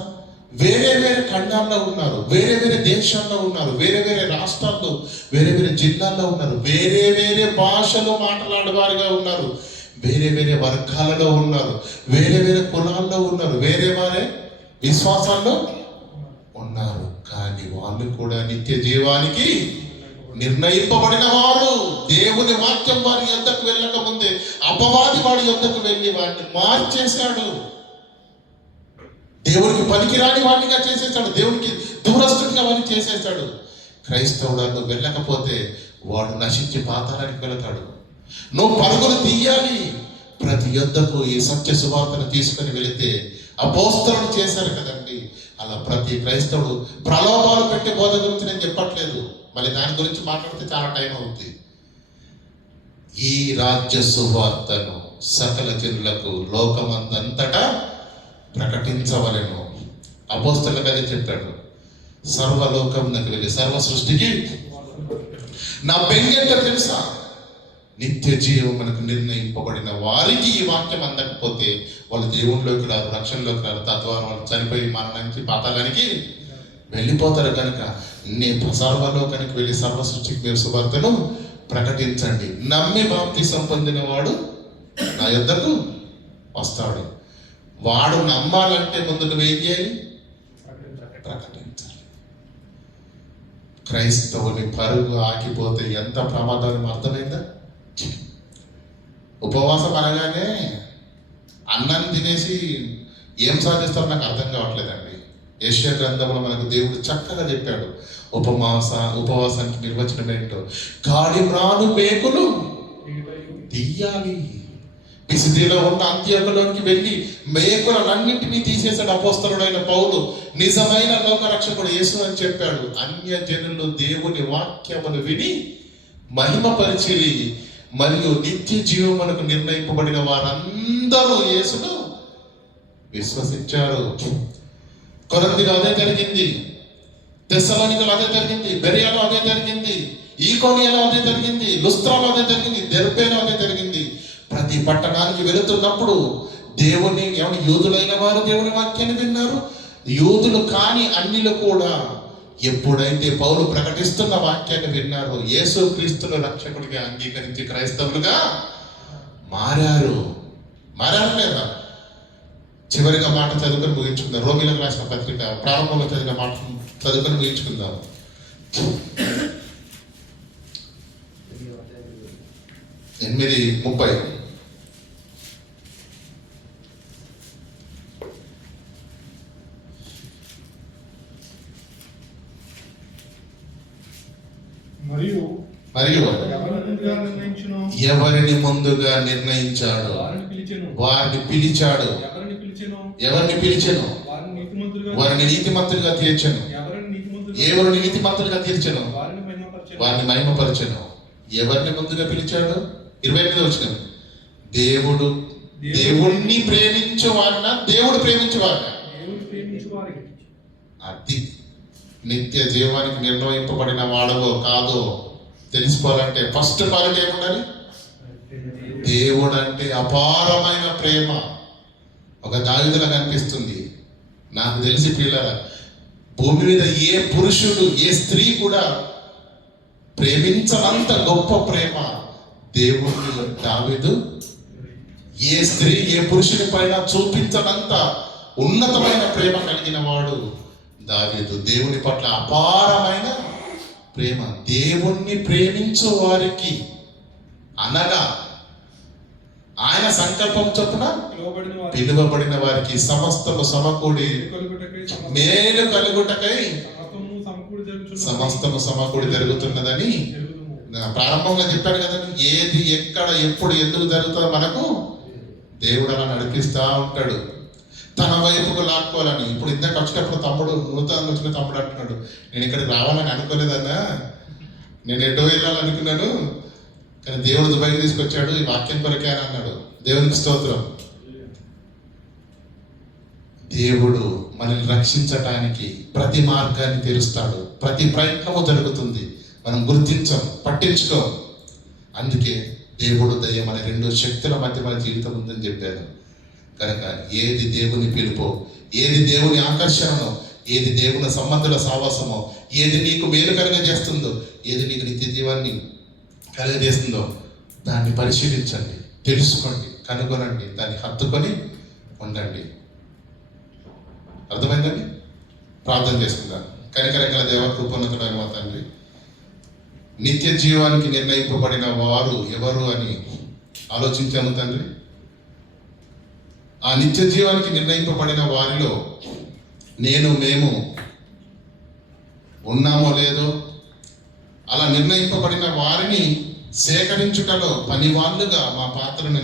వేరే వేరే ఖండాల్లో ఉన్నారు, వేరే వేరే దేశాల్లో ఉన్నారు, వేరే వేరే రాష్ట్రాల్లో, వేరే వేరే జిల్లాల్లో ఉన్నారు, వేరే వేరే భాషలు మాట్లాడేవారుగా ఉన్నారు, వేరే వేరే వర్గాలలో ఉన్నారు, వేరే వేరే కులాల్లో ఉన్నారు, వేరే వారే విశ్వాసాల్లో ఉన్నారు. కానీ వాళ్ళు కూడా నిత్య జీవానికి నిర్ణయింపబడిన వారు. దేవుని వాక్యం వారి యొద్దకు వెళ్ళక ముందే అపవాది వాడి యొద్దకు వెళ్ళి వాడిని మార్చేశాడు. దేవునికి పనికిరాని వాడిగా చేసేసాడు, దేవునికి దూరస్తుడిగా వాడిని చేసేసాడు. క్రైస్తవుడు వెళ్ళకపోతే వాడు నశించి పాతాళానికి వెళతాడు. నువ్వు పరుగులు తీయాలి. ప్రతి యొద్దకు ఈ సత్య సువార్తను తీసుకుని వెళితే అపోస్తలులు చేశారు కదండి. అలా ప్రతి క్రైస్తవుడు ప్రలోభాలు పెట్టే బోధ గురించి నేను చెప్పట్లేదు, మళ్ళీ దాని గురించి మాట్లాడితే చాలా టైం అవుతుంది. ఈ రాజ్య సువార్తను సకల జనులకు లోకమందంతటా ప్రకటించవలెను. అపోస్తలులకు అదే చెప్పాడు, సర్వలోకమునకు వెళ్ళి సర్వ సృష్టికి. నా బెంగెంట తెలుసా? నిత్య జీవమునకు నిర్ణయింపబడిన వారికి ఈ వాక్యం అందకపోతే వాళ్ళు దేవునిలోకి రారు, రక్షణలోకి రారు, తద్వారా వాళ్ళు చనిపోయి మరణించి పాతాళానికి వెళ్ళిపోతారు. కనుక నేను సర్వలోకానికి వెళ్ళి సర్వ సృష్టికి మీరు సువార్తను ప్రకటించండి. నమ్మి బాప్తిసం పొందిన వాడు నా యొద్దకు వస్తాడు. వాడు నమ్మాలంటే ముందు నువ్వేం చేయాలి? ప్రకటించాలి. క్రైస్తవుని పరుగు ఆగిపోతే ఎంత ప్రమాదం అర్థమైందా? ఉపవాసం అనగానే అన్నం తినేసి ఏం సాధిస్తారో నాకు అర్థం కావట్లేదండి. యెషయా గ్రంథంలో మనకు దేవుడు చక్కగా చెప్పాడు ఉపవాసానికి నిర్వచనం ఏంటో. గాడి మ్రాను మేకులు తీయాలి. పిసిదిలో ఉన్న అంత్యోకులోనికి వెళ్ళి మేకులన్నింటినీ తీసేశాడు అపోస్తలుడైన పౌలు. నిజమైన లోకరక్షకుడు యేసు అని చెప్పాడు. అన్యజనులు దేవుని వాక్యమును విని మహిమపరిచిరి, మరియు నిత్య జీవమునకు నిర్ణయింపబడిన వారందరూ యేసును విశ్వసించారు. కొరింథీలో అదే జరిగింది, తెస్సలోనికలో అదే జరిగింది, బెరియలో అదే జరిగింది, ఈకోనియాలో అదే జరిగింది, లుస్త్రాలో అదే జరిగింది, దెర్బేలో అదే జరిగింది. ప్రతి పట్టణానికి వెళుతున్నప్పుడు ఎవరి యూదులైన వారు దేవుని వాక్యాన్ని విన్నారు, యూదులు కాని అన్యులు కూడా ఎప్పుడైతే పౌలు ప్రకటిస్తున్న వాక్యాన్ని విన్నారో యేసు క్రీస్తును రక్షకుడిగా అంగీకరించి క్రైస్తవులుగా మారారు లేదా? చివరిగా మాట చదువుకొని ముగించుకుందాం. రోమిలకు రాసిన పత్రిక ప్రారంభంలో చదివిన మాట చదువుకొని ముగించుకుందాం. 8:30. మరియు ఎవరిని ముందుగా నిర్ణయించాడు వారిని పిలిచాడు. ఎవరిని పిలిచెను వారిని నీతిమంతులుగా తీర్చెను. ఎవరిని నీతిమంతులుగా తీర్చెను వారిని మహిమపరచెను. ఎవరిని ముందుగా పిలిచాడు? 28వ వచనం. దేవుణ్ణి ప్రేమించు వారిన దేవుడు ప్రేమించు వారిన అది నిత్య జీవానికి నిర్ణయింపబడిన వాడవో కాదో తెలుసుకోవాలంటే ఫస్ట్ క్వాలిటీ ఏముండాలి? దేవుడు అంటే అపారమైన ప్రేమ. ఒక దావీదులా కనిపిస్తుంది. నాకు తెలిసి పిల్లల భూమి మీద ఏ పురుషుడు ఏ స్త్రీ కూడా ప్రేమించనంత గొప్ప ప్రేమ దేవుడిని దావీదు, ఏ స్త్రీ ఏ పురుషుని పైన చూపించనంత ఉన్నతమైన ప్రేమ కలిగిన వాడు దావీదు. దేవుని పట్ల అపారమైన ప్రేమ. దేవుణ్ణి ప్రేమించు వారికి అనగా ఆయన సంకల్పం చొప్పున పిలువబడిన వారికి సమస్తము సమకూడి మేలు కలుగుటకై సమస్తము సమకూడి జరుగుతున్నదని ప్రారంభంగా చెప్పాడు కదండి. ఏది ఎక్కడ ఎప్పుడు ఎందుకు జరుగుతుందో మనకు దేవుడు అలా నడిపిస్తా ఉంటాడు, తన వైపుకు లాక్కోవాలని. ఇప్పుడు ఇందాక వచ్చేటప్పుడు తమ్ముడు నూతనంగా వచ్చిన తమ్ముడు అంటున్నాడు, నేను ఇక్కడికి రావాలని అనుకోలేదన్నా, నేను ఎటో వెళ్ళాలనుకున్నాను, కానీ దేవుడు దుబాయ్కి తీసుకొచ్చాడు, ఈ వాక్యం కొరకే అని అన్నాడు. దేవునికి స్తోత్రం. దేవుడు మనల్ని రక్షించటానికి ప్రతి మార్గాన్ని తెరుస్తాడు. ప్రతి ప్రయత్నము జరుగుతుంది, మనం గుర్తించం, పట్టించుకోం. అందుకే దేవుడు దయ్యం అనే రెండు శక్తుల మధ్య మన జీవితం ఉందని చెప్పాను. కనుక ఏది దేవుని పిలుపో, ఏది దేవుని ఆకర్షణనో, ఏది దేవుని సంబంధుల సావాసమో, ఏది నీకు మేలు కలుగజేస్తుందో, ఏది నీకు నిత్య జీవాన్ని కలుగజేస్తుందో దాన్ని పరిశీలించండి, తెలుసుకోండి, కనుగొనండి, దాన్ని హత్తుకొని ఉండండి. అర్థమైందండి? ప్రార్థన చేసుకుందాం. కనికరంగల దేవ, కృపోన్నతుడైన మా తండ్రి, నిత్య జీవానికి నిర్ణయింపబడిన వారు ఎవరు అని ఆలోచించాము తండ్రి. ఆ నిత్య జీవానికి నిర్ణయింపబడిన వారిలో మేము ఉన్నామో లేదో, అలా నిర్ణయింపబడిన వారిని సేకరించుటలో పనివాళ్ళుగా మా పాత్రను